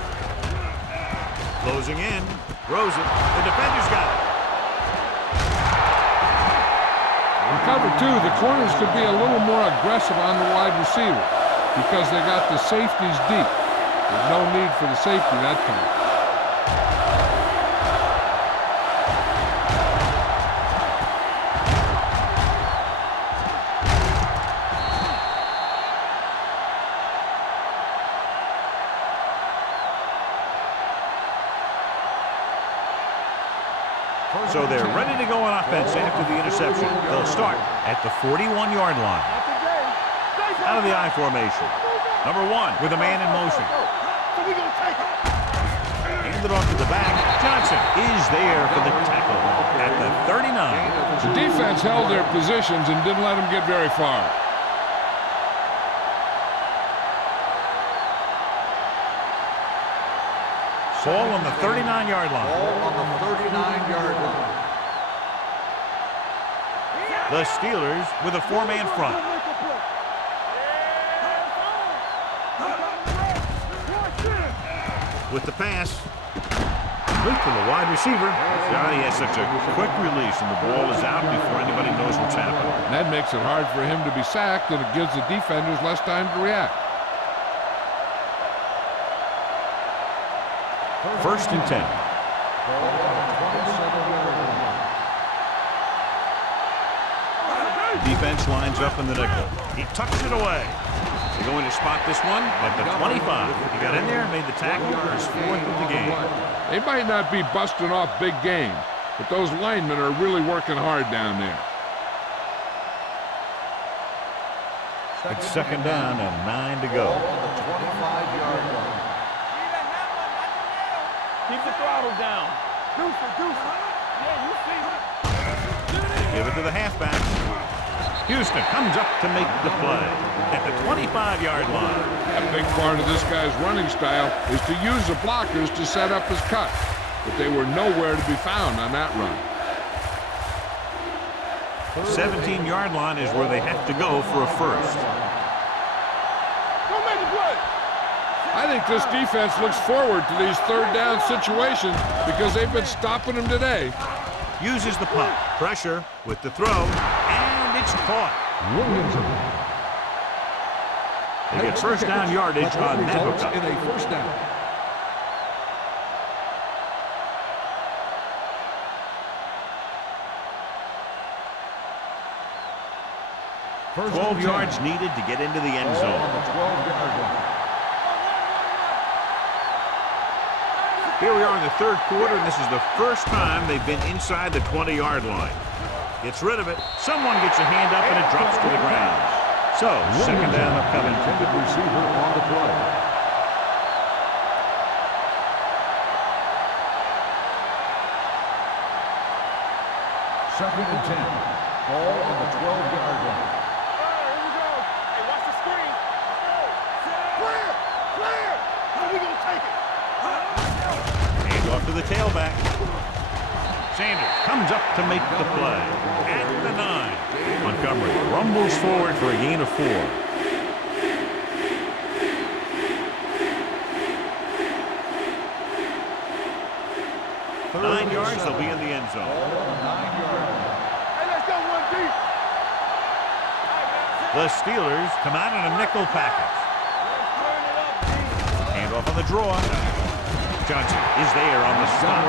Closing in. Throws it. The defender's got it. In cover 2, the corners could be a little more aggressive on the wide receiver because they got the safeties deep. There's no need for the safety that time. So they're ready to go on offense after the interception. They'll start at the 41-yard line. Out of the I formation. Number 1 with a man in motion. Handed off to the back. Johnson is there for the tackle at the 39. The defense held their positions and didn't let them get very far. Ball on the 39-yard line. Ball on the 39-yard line. The Steelers with a 4-man front. With the pass. Complete to the wide receiver. Johnny has such a quick release, and the ball is out before anybody knows what's happening. That makes it hard for him to be sacked, and it gives the defenders less time to react. First and 10. Defense lines up in the nickel. He tucks it away. They're going to spot this one at the 25. He got in there and made the tackle for his 4th of the game. They might not be busting off big games, but those linemen are really working hard down there. It's 2nd down and 9 to go. On the 25-yard line. Keep the throttle down. Deuce it. Yeah, you see it. Give it to the halfback. Houston comes up to make the play at the 25-yard line. A big part of this guy's running style is to use the blockers to set up his cut, but they were nowhere to be found on that run. 17-yard line is where they have to go for a first. Go make a play. I think this defense looks forward to these 3rd down situations because they've been stopping them today. Uses the punt. Pressure with the throw, and it's caught. They get first down yardage on that hookup. In a first down. First 12 yards needed to get into the end zone. On the 12-yard line. Here we are in the 3rd quarter, and this is the first time they've been inside the 20-yard line. Gets rid of it. Someone gets a hand up, and it drops to the ground. So, 2nd down upcoming. Intended receiver on the play. Second and 10. Ball on the 12-yard line. Here we go. Hey, watch the screen. Clear. How are we going to take it? Hand off to the tailback. Sanders comes up to make the play at the 9. Montgomery rumbles forward for a gain of 4. 9 yards, they'll be in the end zone. 9-yard line. Hey, let's go one deep. The Steelers come out in a nickel package. Turn it up, deep. Hand off on the draw. Johnson is there on the stop.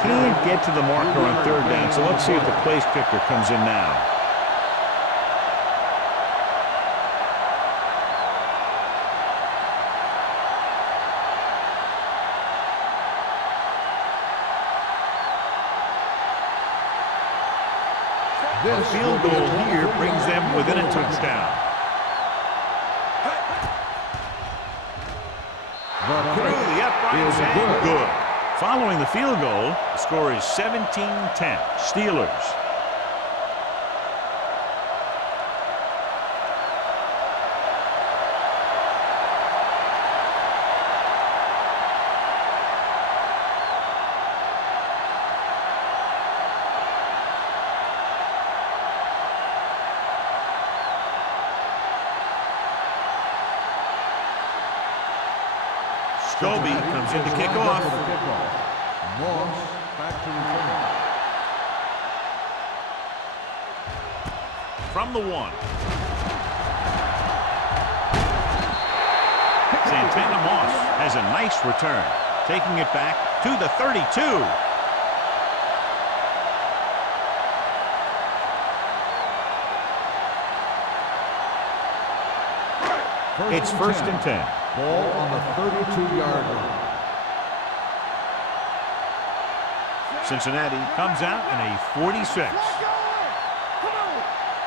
Can't get to the marker on 3rd down, so let's see if the place kicker comes in now. The field goal here brings them within a touchdown. Through the uprights and good. Following the field goal, the score is 17-10. Steelers. Scobie comes in to kick off. Moss back to return. From the 1. Santana Moss has a nice return, taking it back to the 32. It's 1st and 10. Ball on the 32-yard line. Cincinnati comes out in a 46. Come on.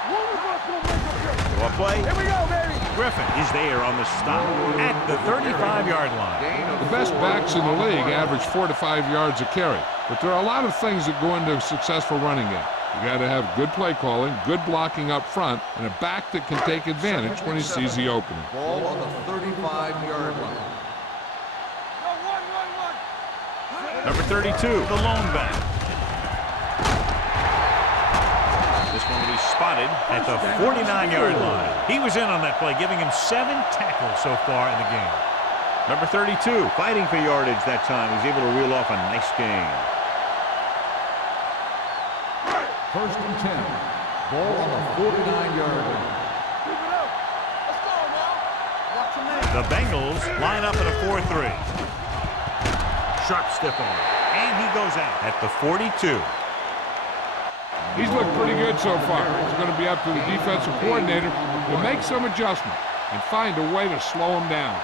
One of us going to make a play. Well, play. Here we go, baby. Griffin is there on the stop at the 35-yard line. The best backs in the league average 4 to 5 yards a carry, but there are a lot of things that go into a successful running game. You got to have good play calling, good blocking up front, and a back that can take advantage when he sees the opening. Ball on the 35-yard line. No, one. Number 32, the lone back. This one will be spotted at the 49-yard line. He was in on that play, giving him 7 tackles so far in the game. Number 32, fighting for yardage that time. He's able to reel off a nice gain. 1st and 10. Ball on the 49-yard line. Keep it up. Let's go now. Watch your man. The Bengals line up in a 4-3. Sharp stiff arm. And he goes out at the 42. He's looked pretty good so far. It's going to be up to the defensive coordinator to make some adjustment and find a way to slow him down.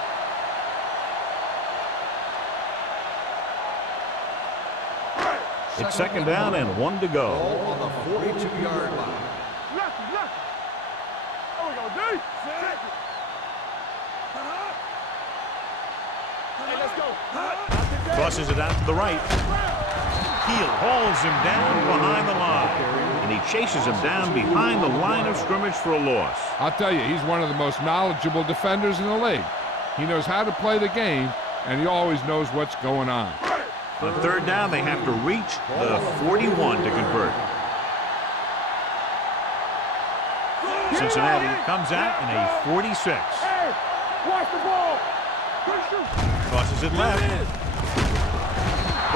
It's second down and 1 to go. Ball on the 42-yard line. Lucky. There we go, D. Check it. Hey, let's go. Crosses it out to the right. Heel hauls him down behind the line. And he chases him down behind the line of scrimmage for a loss. I'll tell you, he's one of the most knowledgeable defenders in the league. He knows how to play the game, and he always knows what's going on. On third down, they have to reach the 41 to convert. Cincinnati comes out in a 46. Hey, watch the ball. Good shoot. Crosses it left.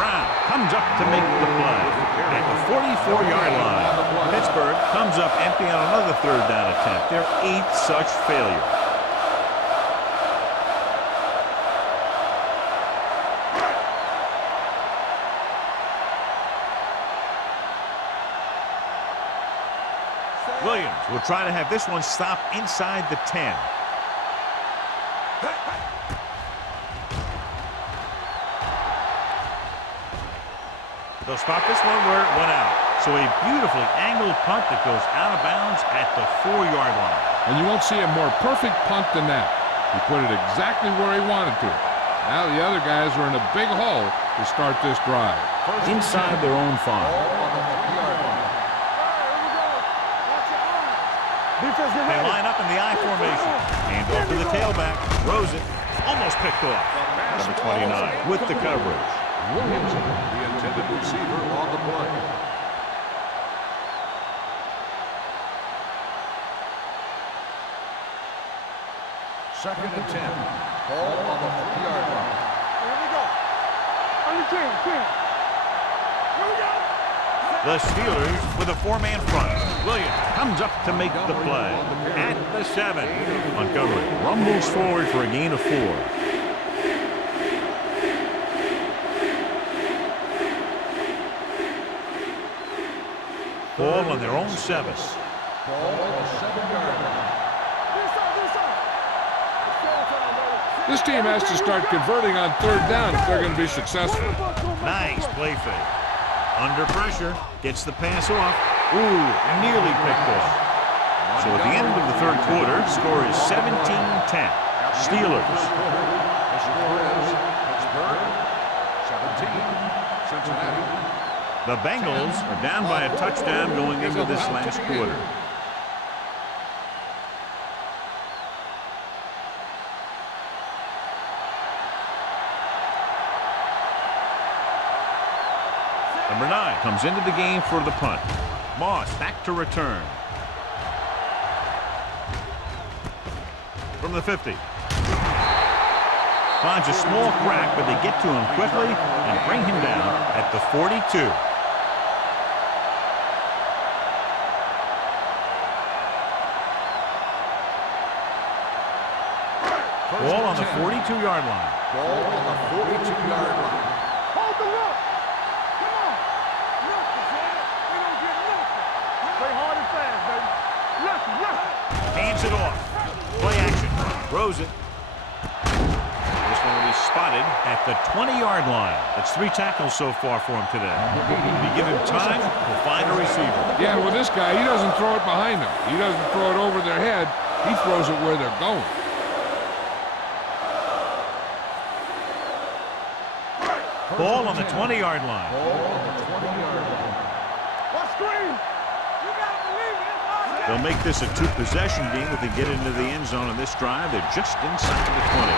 Brown comes up to make the play. At the 44-yard line, Pittsburgh comes up empty on another third down attempt. Their 8th such failure. Williams will try to have this one stop inside the 10. They'll spot this one where it went out. So a beautifully angled punt that goes out of bounds at the 4-yard line. And you won't see a more perfect punt than that. He put it exactly where he wanted to. Now the other guys are in a big hole to start this drive. Inside their own 5. Defense, get They ready. line up in the I formation. Hand off to the tailback. Throws it. Almost picked off. Number 29 with the coverage. Williamson, the intended receiver on the play. Second and 10. Ball on the 40-yard line. Here we go. Under 10. Here we go. The Steelers with a 4-man front. Williams comes up to make the play. At the 7. Montgomery rumbles forward for a gain of 4. Ball on their own 7. Ball on the 7-yard line. This team has to start converting on third down if they're going to be successful. Nice play fake. Under pressure, gets the pass off. Ooh, nearly picked off. So at the end of the third quarter, score is 17-10. Steelers. The score is Pittsburgh 17, Cincinnati. The Bengals are down by a touchdown going into this last quarter. Number 9 comes into the game for the punt. Moss back to return. From the 50. Finds a small crack, but they get to him quickly and bring him down at the 42. Ball on the 42-yard line. Ball on the 42-yard line. Hold the rock. Come on. Nothing, man. We don't get nothing. Play hard and fast, baby. Nothing. Hands it off. Play action. Throws it. This one will be spotted at the 20-yard line. That's 3 tackles so far for him today. If you give him time, he'll find a receiver. Yeah, with this guy, he doesn't throw it behind them. He doesn't throw it over their head. He throws it where they're going. Ball on the 20-yard line. Ball on the 20-yard line. Watch screen. You gotta believe it. They'll make this a 2-possession game if they get into the end zone on this drive. They're just inside the 20.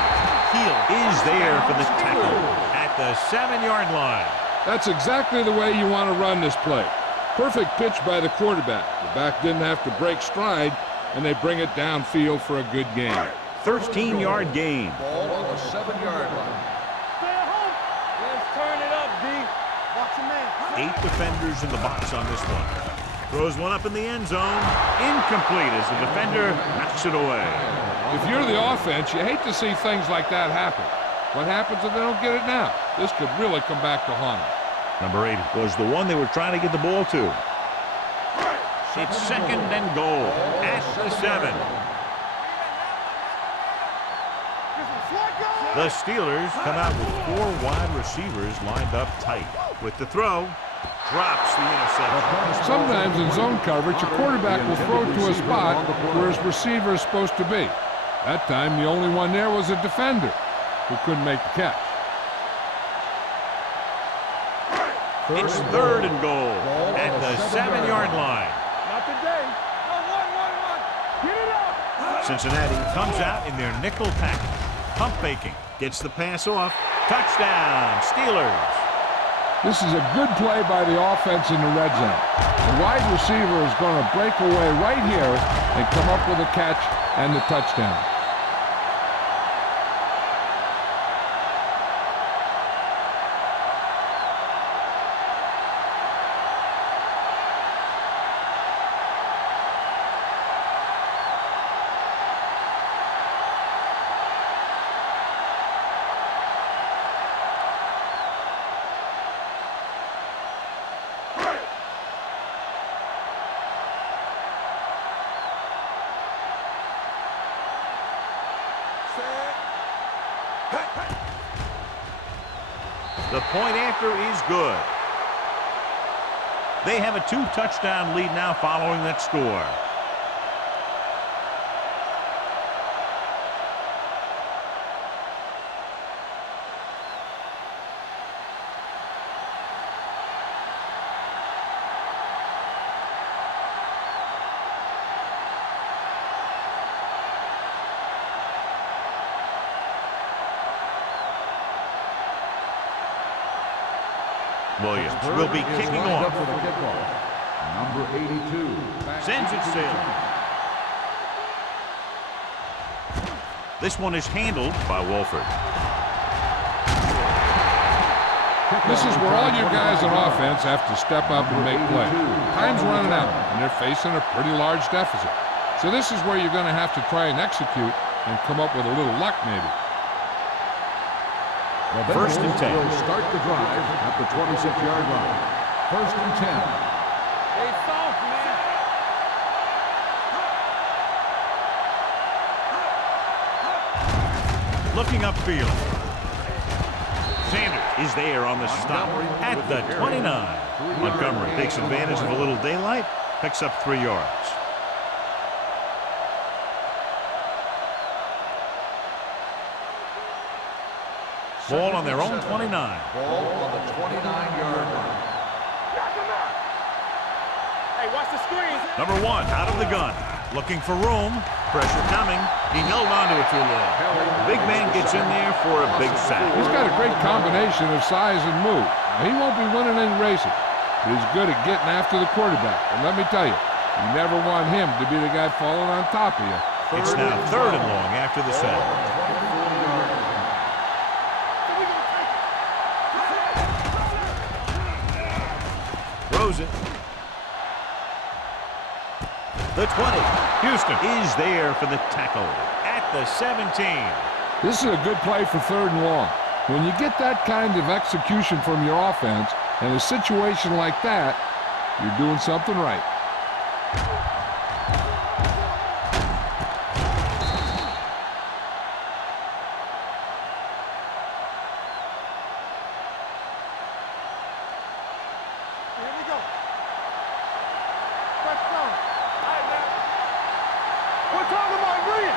Heel is there for the tackle at the 7-yard line. That's exactly the way you want to run this play. Perfect pitch by the quarterback. The back didn't have to break stride, and they bring it downfield for a good gain. 13-yard gain. Ball on the 7-yard line. Stay at home. Let's turn it up, D. Watch your man. 8 defenders in the box on this one. Throws one up in the end zone. Incomplete as the defender knocks it away. If you're the offense, you hate to see things like that happen. What happens if they don't get it now? This could really come back to haunt them. Number 8 was the one they were trying to get the ball to. It's second and goal at the 7. The Steelers come out with 4 wide receivers lined up tight. With the throw, drops the interception. Sometimes in zone coverage, a quarterback will throw to a spot where his receiver is supposed to be. That time, the only one there was a defender who couldn't make the catch. It's third and goal at the 7-yard line. Not today. No, one. Get it up. Cincinnati comes out in their nickel package. Pump faking. Gets the pass off. Touchdown, Steelers. This is a good play by the offense in the red zone. The wide receiver is going to break away right here and come up with a catch and the touchdown. The point after is good. They have a 2-touchdown lead now following that score. Williams will be kicking off. For the kickoff. Number 82. Sends it sailing. This one is handled by Wolford. This is where all your guys on offense have to step up and make plays. Time's running out, and they're facing a pretty large deficit. So this is where you're going to have to try and execute and come up with a little luck maybe. The First and 10. Will start the drive at the 26-yard line. First and 10. Hey, soft, man. Looking upfield. Sanders is there on the stop at the 29. Montgomery takes advantage of a little daylight, picks up 3 yards. Ball on their own 29. Ball on the 29-yard line. Hey, watch the screen. Number 1 out of the gun. Looking for room. Pressure coming. He held onto it too long. The big man gets in there for a big sack. He's got a great combination of size and move. Now, he won't be winning any races, but he's good at getting after the quarterback. And let me tell you, you never want him to be the guy falling on top of you. It's now third and long after the set. Throws it. The 20. Houston is there for the tackle at the 17. This is a good play for third and long. When you get that kind of execution from your offense in a situation like that, you're doing something right. Here we go. Let's go. All right, man. We're talking about Green.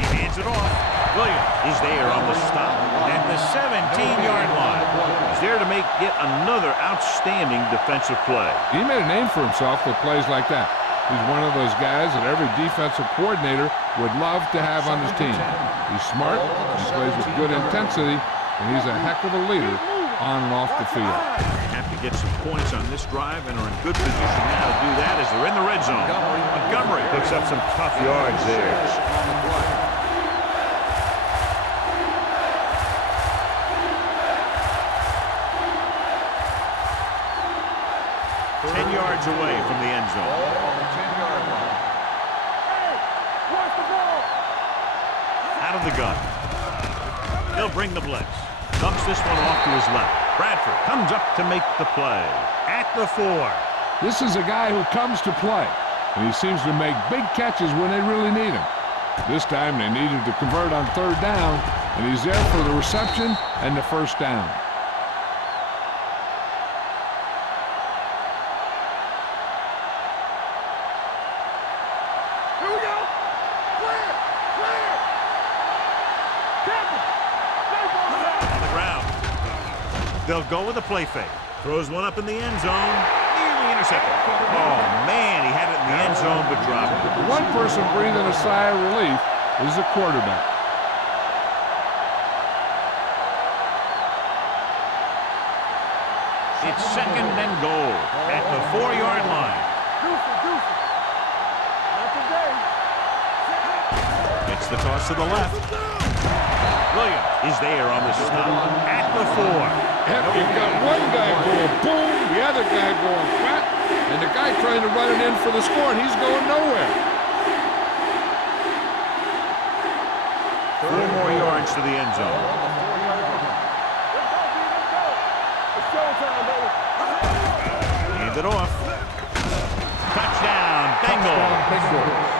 He hands it off. Williams is there on the stop at the 17-yard line. He's there to make yet another outstanding defensive play. He made a name for himself with plays like that. He's one of those guys that every defensive coordinator would love to have on his team. He's smart, he plays with good intensity, and he's a heck of a leader on and off the field. Have to get some points on this drive and are in good position now to do that as they're in the red zone. Montgomery picks up some tough yards there. 10 yards away from the end zone. On the 10-yard line. Hey, watch the ball. Out of the gun. He'll bring the blitz. Dumps this one off to his left. Bradford comes up to make the play. At the 4. This is a guy who comes to play, and he seems to make big catches when they really need him. This time they needed to convert on third down, and he's there for the reception and the first down. Here we go. Clear. Clear. Captain. On the ground. They'll go with a play fake. Throws one up in the end zone. Nearly intercepted. Oh, man, he had it in the end zone, but dropped it. The one person breathing a sigh of relief is the quarterback. It's second and goal at the 4-yard line. Deuce. Not today. It's the toss to the left. Williams is there on the stop at the 4. You got one guy going boom, the other guy going whack, and the guy trying to run it in for the score, and he's going nowhere. 4 more yards to the end zone. Let's go. It's showtime, baby. Hand it off. Touchdown, Bengals.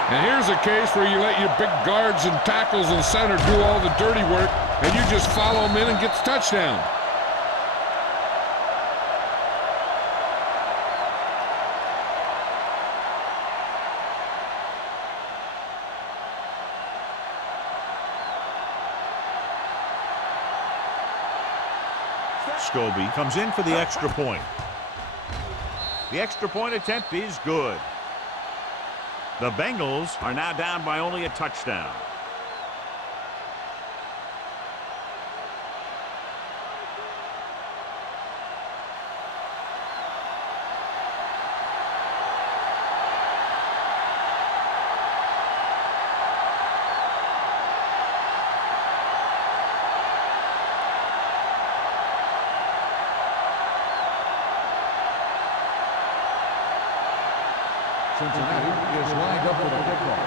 And here's a case where you let your big guards and tackles and center do all the dirty work, and you just follow them in and get the touchdown. Scobie comes in for the extra point. The extra point attempt is good. The Bengals are now down by only a touchdown. Cincinnati is lined up for the kickoff.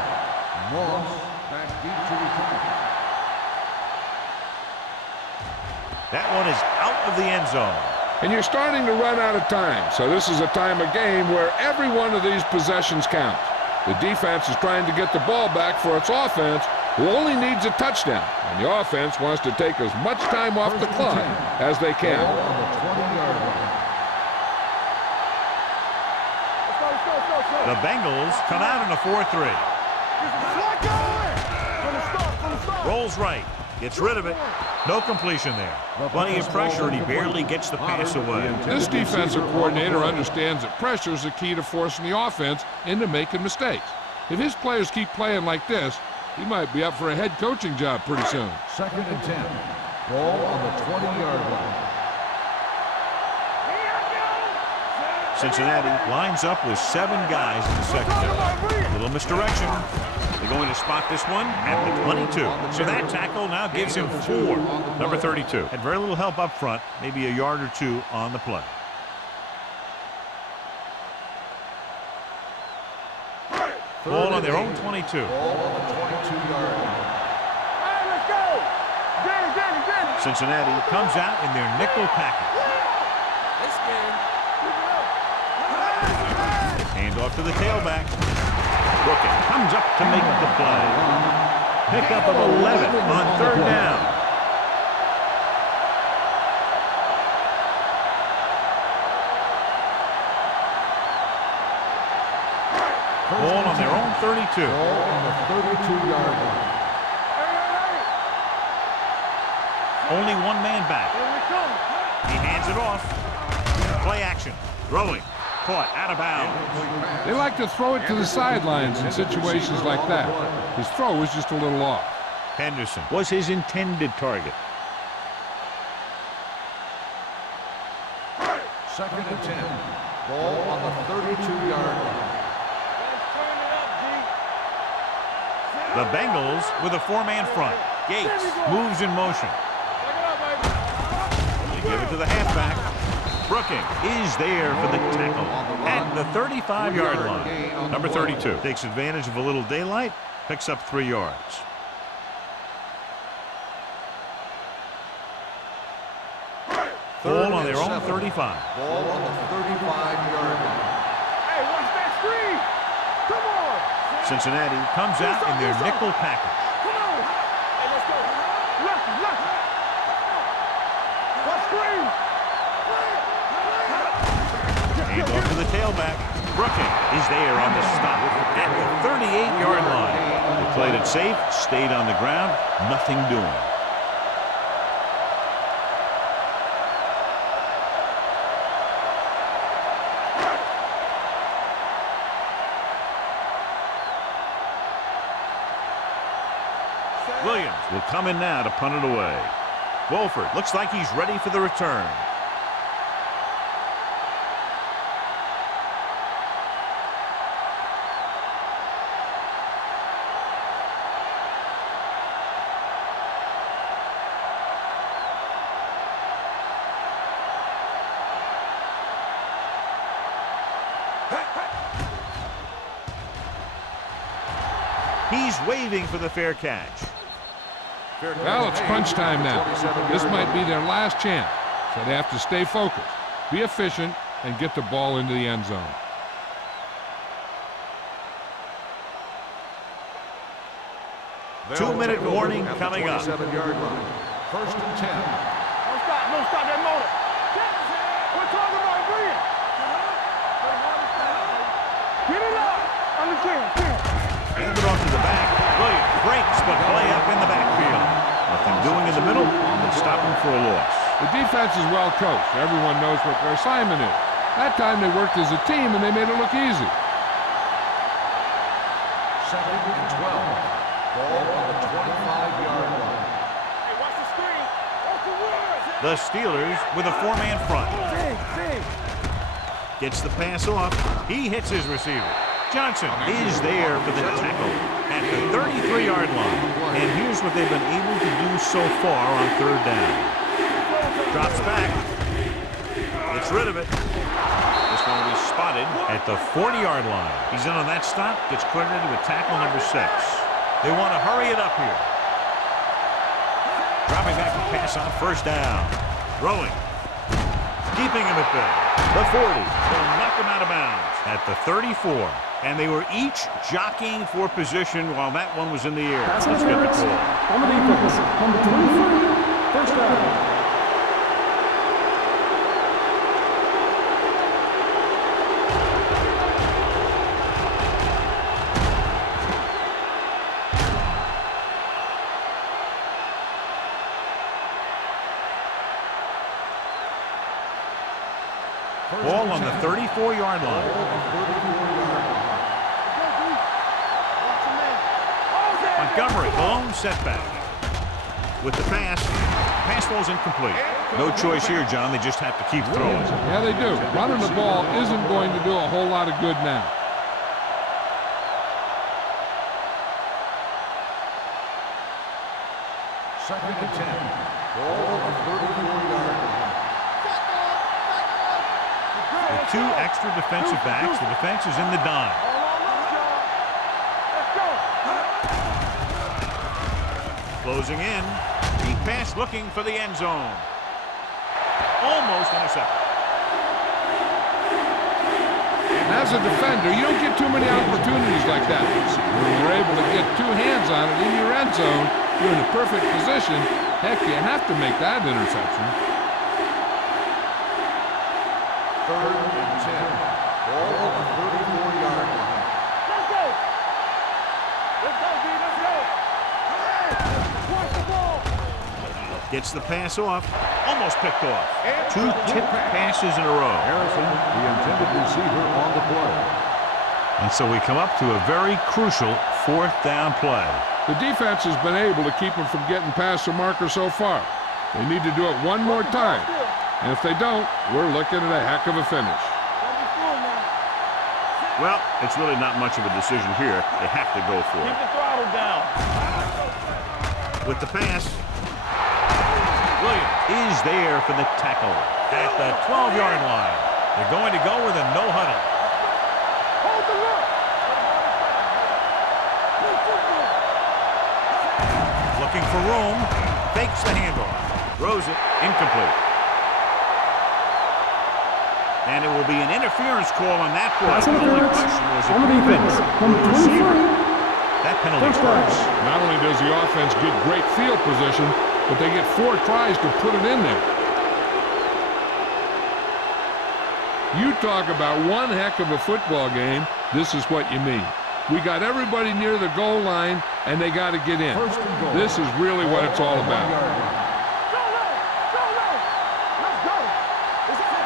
Moss back deep to return. That one is out of the end zone. And you're starting to run out of time, so this is a time of game where every one of these possessions counts. The defense is trying to get the ball back for its offense, who only needs a touchdown, and the offense wants to take as much time off the clock as they can. Ball on the 20-yard line. The Bengals come out in a 4-3. Rolls right. Gets rid of it. No completion there. Plenty of pressure, and he barely gets the pass away. This defensive coordinator understands that pressure is the key to forcing the offense into making mistakes. If his players keep playing like this, he might be up for a head coaching job pretty soon. Second and 10. Ball on the 20-yard line. Cincinnati lines up with 7 guys in the secondary. Little misdirection. They're going to spot this one at the 22. So that tackle now gives him 4. Number 32. Had very little help up front, maybe a yard or 2 on the play. Ball on their own 22. Ball on the 22-yard line. Let's go. Danny. Cincinnati comes out in their nickel package. Hand off to the tailback. Brookins comes up to make the play. Pickup of 11 on third down. Ball on their own 32. Ball on the 32-yard line. Only one man back. He hands it off. Play action. Throwing. Caught out of bounds. They like to throw it to the sidelines in situations like that. His throw was just a little off. Henderson was his intended target. Second and 10. Ball on the 32-yard line. The Bengals with a 4-man front. Gates moves in motion. They give it to the halfback. Brookins is there for the tackle at the 35-yard line. Number 32 takes advantage of a little daylight, picks up 3 yards. Ball on their own 35. Ball on the 35-yard line. Cincinnati comes out in their nickel package. Come on. Hey, let's go. Lefty, lefty. What screen? Hand off to the tailback. Brooking is there on the stop at the 38-yard line. They played it safe, stayed on the ground, nothing doing. Williams will come in now to punt it away. Wolford looks like he's ready for the return. He's waving for the fair catch. Well, it's crunch time now. This might be their last chance, so they have to stay focused, be efficient, and get the ball into the end zone. Two-minute warning coming up. 7-yard line. First and 10. Don't stop that motor. We're talking about Williams. Get it up. Understand. Hand it off to the back. Williams breaks the play up in the backfield. Nothing doing in the middle, and they stop him for a loss. The defense is well coached. Everyone knows what their assignment is. That time they worked as a team and they made it look easy. Second and 12. Ball on the 25-yard line. Hey, watch the screen. Watch the words. The Steelers with a four-man front. Big. Gets the pass off. He hits his receiver. Johnson is there for the tackle at the 33-yard line. And here's what they've been able to do so far on third down. Drops back. Gets rid of it. This one will be spotted at the 40-yard line. He's in on that stop. Gets credited with tackle number 6. They want to hurry it up here. Dropping back to pass on first down. Throwing. Keeping him at bay. The 40 will knock him out of bounds at the 34. And they were each jockeying for position while that one was in the air. Pass Let's get the interference call. on the defense. Number 23, first down. Ball on the 34-yard line. Montgomery, the lone setback. With the pass falls incomplete. No choice here, John. They just have to keep throwing. Yeah, they do. Running the ball isn't going to do a whole lot of good now. Second and 10. Ball on the 34-yard line. With two extra defensive backs, the defense is in the dime. Closing in. Deep pass looking for the end zone. Almost intercepted. And as a defender, you don't get too many opportunities like that. When you're able to get two hands on it in your end zone, you're in a perfect position. Heck, you have to make that interception. Third and 10. Ball on the 34-yard line. Let's go. Let's go, D. Let's go. Watch the ball. Gets the pass off. Almost picked off. Two tipped passes in a row. Harrison, the intended receiver on the play. And so we come up to a very crucial fourth down play. The defense has been able to keep them from getting past the marker so far. They need to do it one more time. And if they don't, we're looking at a heck of a finish. Don't be fooled now. Well, it's really not much of a decision here. They have to go for Keep it. the throttle down. With the pass, Williams is there for the tackle at the 12-yard line. They're going to go with a no huddle. Hold the look. Looking for room, fakes the handoff, throws it, incomplete. And it will be an interference call on that play. Pass The only interference question was on the if defense. the Number receiver 23, That penalty First down. hurts. Not only does the offense get great field position, but they get 4 tries to put it in there. You talk about one heck of a football game, this is what you mean. We got everybody near the goal line, and they got to get in. First and goal. This is really what it's all about.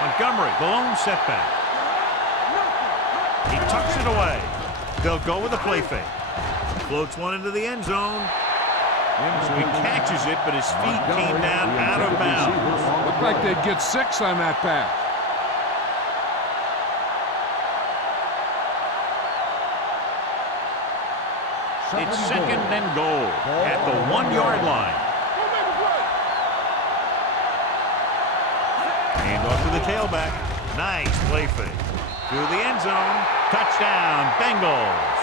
Montgomery, the lone setback. He tucks it away. They'll go with a play fake. Floats one into the end zone. So he catches it, but his feet came down out of bounds. Looked like they'd get 6 on that pass. It's second and goal at the 1-yard line. Hand off to the tailback. Nice play fake. To the end zone. Touchdown, Bengals.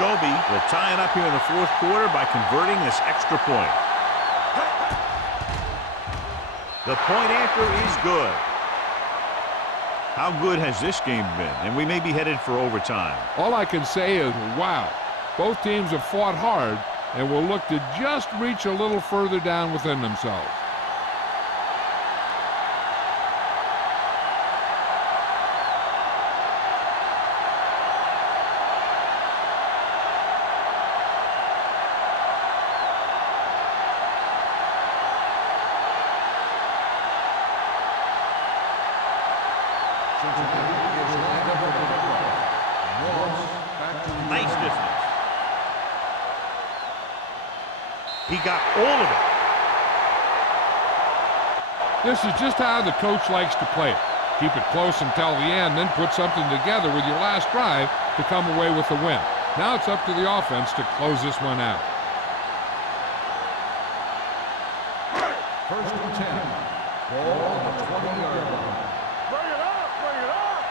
Scobie will tie it up here in the 4th quarter by converting this extra point. The point after is good. How good has this game been? And we may be headed for overtime. All I can say is, wow. Both teams have fought hard and will look to just reach a little further down within themselves. Nice distance. He got all of it. This is just how the coach likes to play it. Keep it close until the end, then put something together with your last drive to come away with the win. Now it's up to the offense to close this one out. First and 10. Ball on the 20-yard line. Bring it up, bring it up.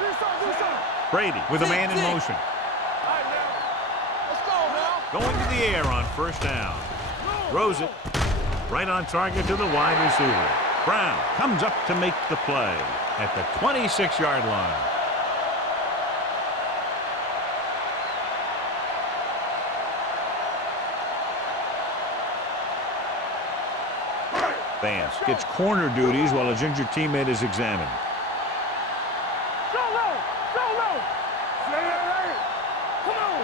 Do something. Brady with a man in motion. All right, now. Let's go now. Going to the air on first down. Throws it. Right on target to the wide receiver. Brown comes up to make the play at the 26-yard line. Vance gets corner duties while his injured teammate is examined. Go low. Stay there. Come on.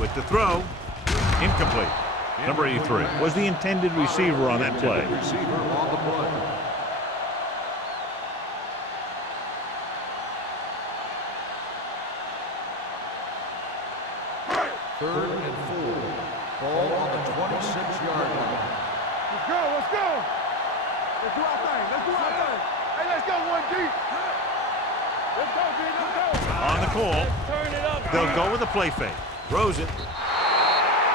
With the throw, incomplete. Number 83 was the intended receiver on that play. Receiver on the play. Third and 4. Ball on the 26-yard line. Let's go. Let's do our thing. Hey, let's go one deep. Let's go, D. Let's go. On the call, Turn it up. they'll go with a play fake. Throws it.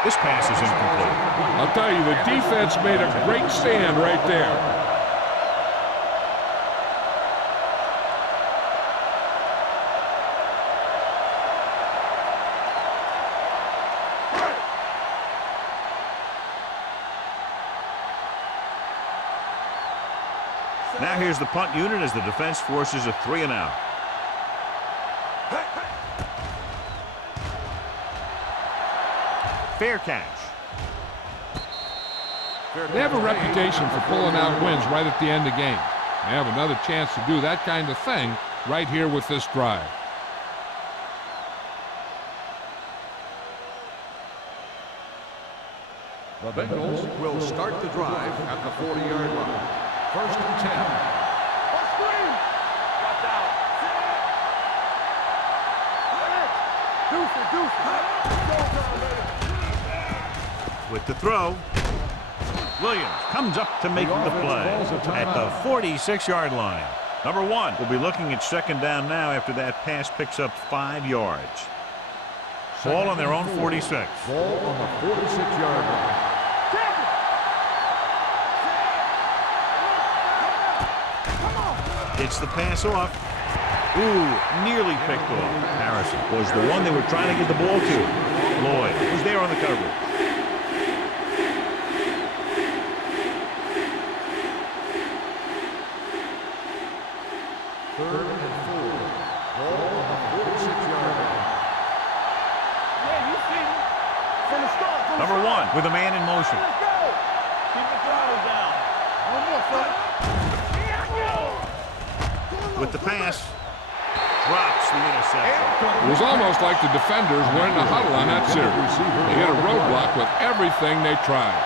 This pass is incomplete. I'll tell you, the defense made a great stand right there. Now here's the punt unit as the defense forces a 3-and-out. Fair catch. They have a reputation for pulling out wins right at the end of games. They have another chance to do that kind of thing right here with this drive. The Bengals will start the drive at the 40-yard line. First and 10. Watch screen. Watch out. Deuce. With the throw, Williams comes up to make the play at the 46-yard line. Number 1 will be looking at second down now after that pass picks up 5 yards. Ball on their own 46. Ball on the 46-yard line. Gets the pass off. Ooh, nearly picked off. Harrison was the one they were trying to get the ball to. Lloyd was there on the coverage. Third and 4. Ball on the 46-yard line. Yeah, you see me. From the start. Number 1 with a man in motion. Let's go. Keep the throttle down. One more, son. With the pass. Drops the interception. It was almost like the defenders were in a huddle on that series. They hit a roadblock with everything they tried.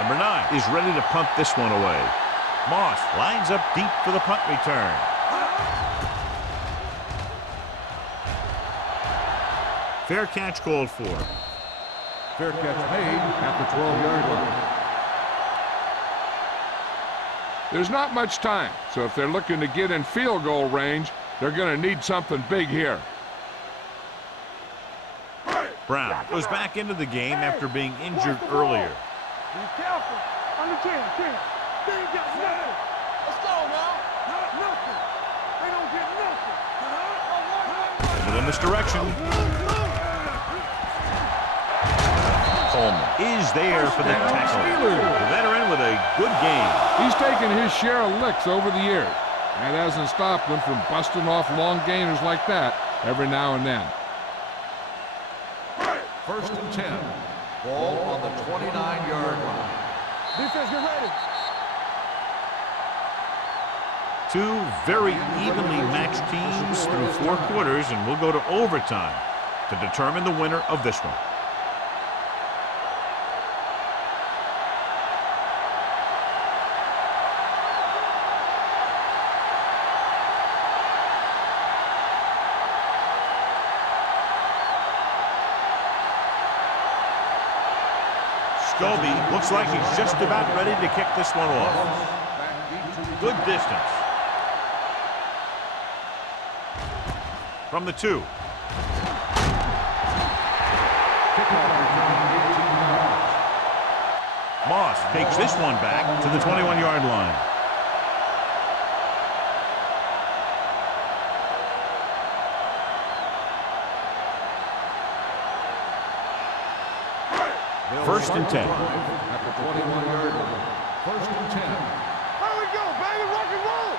Number 9 is ready to punt this one away. Moss lines up deep for the punt return. Fair catch called for. Fair catch made at the 12-yard line. There's not much time, so if they're looking to get in field goal range, they're going to need something big here. Brown goes back into the game after being injured earlier. Be careful. On the 10. They ain't got nothing. Let's go now. Nothing. They don't get nothing. A little misdirection. Coleman is there for the tackle. The veteran with a good game. He's taken his share of licks over the years. That hasn't stopped him from busting off long gainers like that every now and then. First and 10. Ball on the 29-yard line. Defense, get ready. Two very evenly matched teams through 4 quarters, and we'll go to overtime to determine the winner of this one. Scobie looks like he's just about ready to kick this one off. Good distance. From the 2. Moss takes this one back to the 21-yard line. First and 10. At the 21-yard line. First and 10. Here we go, baby. Rock and roll.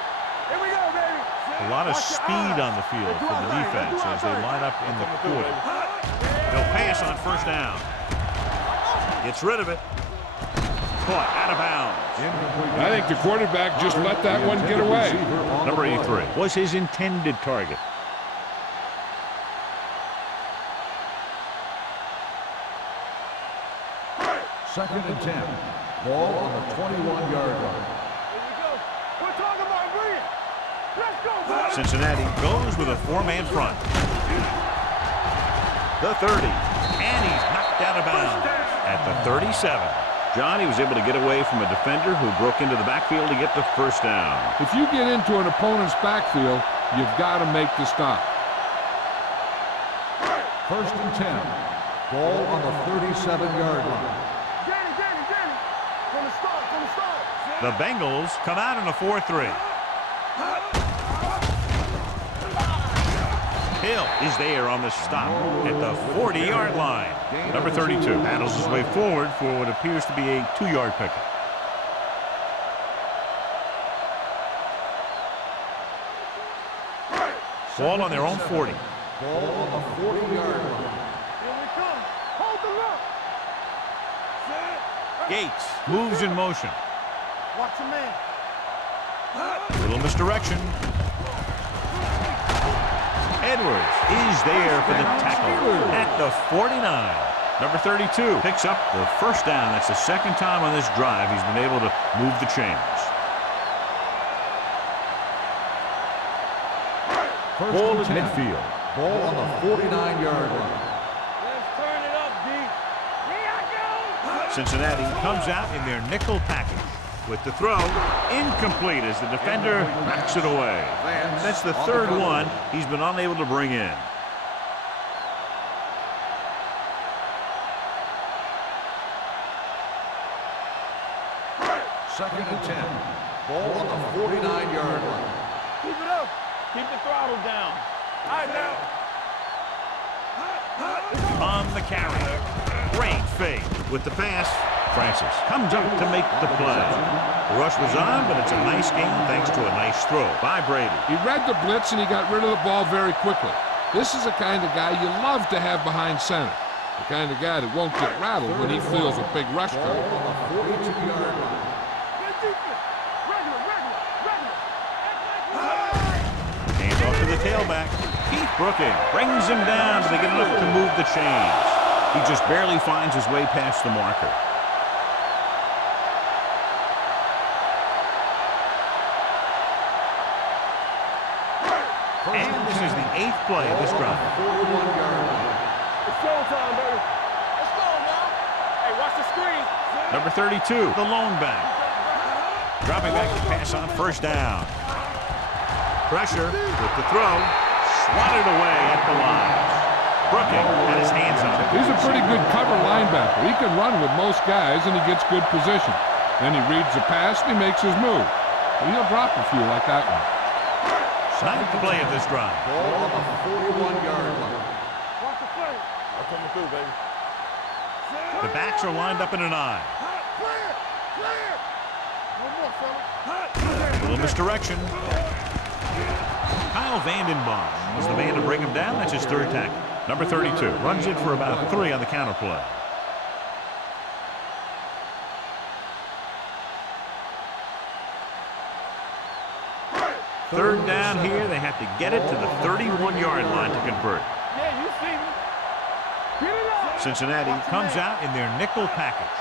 Here we go, baby. A lot of speed on the field for the defense as they line up in the quarter. They'll pass on first down. Gets rid of it. Caught out of bounds. I think the quarterback just let that one get away. Number 83 was his intended target. Second and 10. Ball on the 21-yard line. Here we go. We're talking about green. Let's go, boys. Cincinnati goes with a 4-man front. The 30. And he's knocked out of bounds at the 37. John, he was able to get away from a defender who broke into the backfield to get the first down. If you get into an opponent's backfield, you've got to make the stop. First and 10. Ball on the 37-yard line. Danny. From the start. The Bengals come out in a 4-3. Hill is there on the stop at the 40-yard line. Number 32 battles his way forward for what appears to be a 2-yard pickup. Ball on their own 40. Ball on the 40-yard line. Here we come. Hold the look. Gates moves in motion. Watch the man. A little misdirection. Edwards is there for the tackle at the 49. Number 32 picks up the first down. That's the second time on this drive he's been able to move the chains. Ball at midfield. Ball on the 49-yard line. Let's turn it up, D. Here I go. Cincinnati comes out in their nickel package. with the throw. Incomplete as the defender backs it away. That's the third one he's been unable to bring in. Second and 10. Ball on the 49-yard line. Keep it up. Keep the throttle down. All right, now. On the carry. Great fake with the pass. Francis comes up to make the play. The rush was on, but it's a nice game thanks to a nice throw by Brady. He read the blitz and he got rid of the ball very quickly. This is the kind of guy you love to have behind center. The kind of guy that won't get rattled when he feels a big rush Ball coming. on the 42-yard line. Hands off to the tailback. Keith Brooking brings him down, but they get enough to move the chains. He just barely finds his way past the marker. And this is the 8th play of this drive. 41-yard line. It's showtime, baby. Let's go now. Hey, watch the screen. Number 32, the lone back. Dropping back to pass on first down. Pressure with the throw. Swatted away at the line. Brooking had his hands on it. He's a pretty good cover linebacker. He can run with most guys and he gets good position. Then he reads the pass and he makes his move. Well, he'll drop a few like that one. 9th play of this drive. Ball on the 41-yard line. Watch the play. I'm coming through, baby. The backs are lined up in an eye. Clear. Clear. No more, fella. A little misdirection. Kyle Vandenbaum was the man to bring him down. That's his third tackle. Number 32 runs it for about 3 on the counter play. Third down here. They have to get it to the 31-yard line to convert. Yeah, you see me. Get it up. Cincinnati comes out in their nickel package.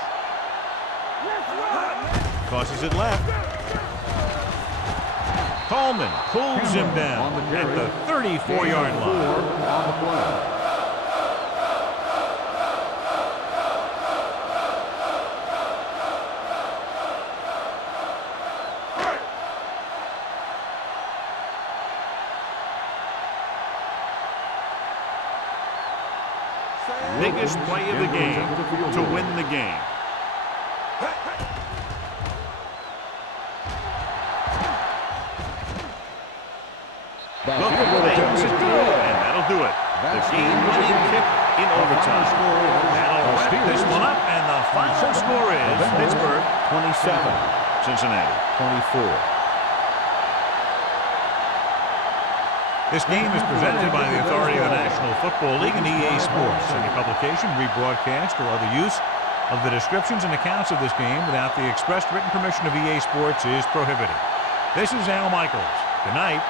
Let's run. Tosses it left. Coleman pulls him down at the 34-yard line. On the play. Biggest play of the game to win the game. Look at things it do, and that'll do it. The game-winning kick in overtime. That'll wrap this one up, and the final score is Pittsburgh 27, Cincinnati 24. This game is presented by the authority of the National Football League and EA Sports. Any publication, rebroadcast, or other use of the descriptions and accounts of this game without the expressed written permission of EA Sports is prohibited. This is Al Michaels. Good night.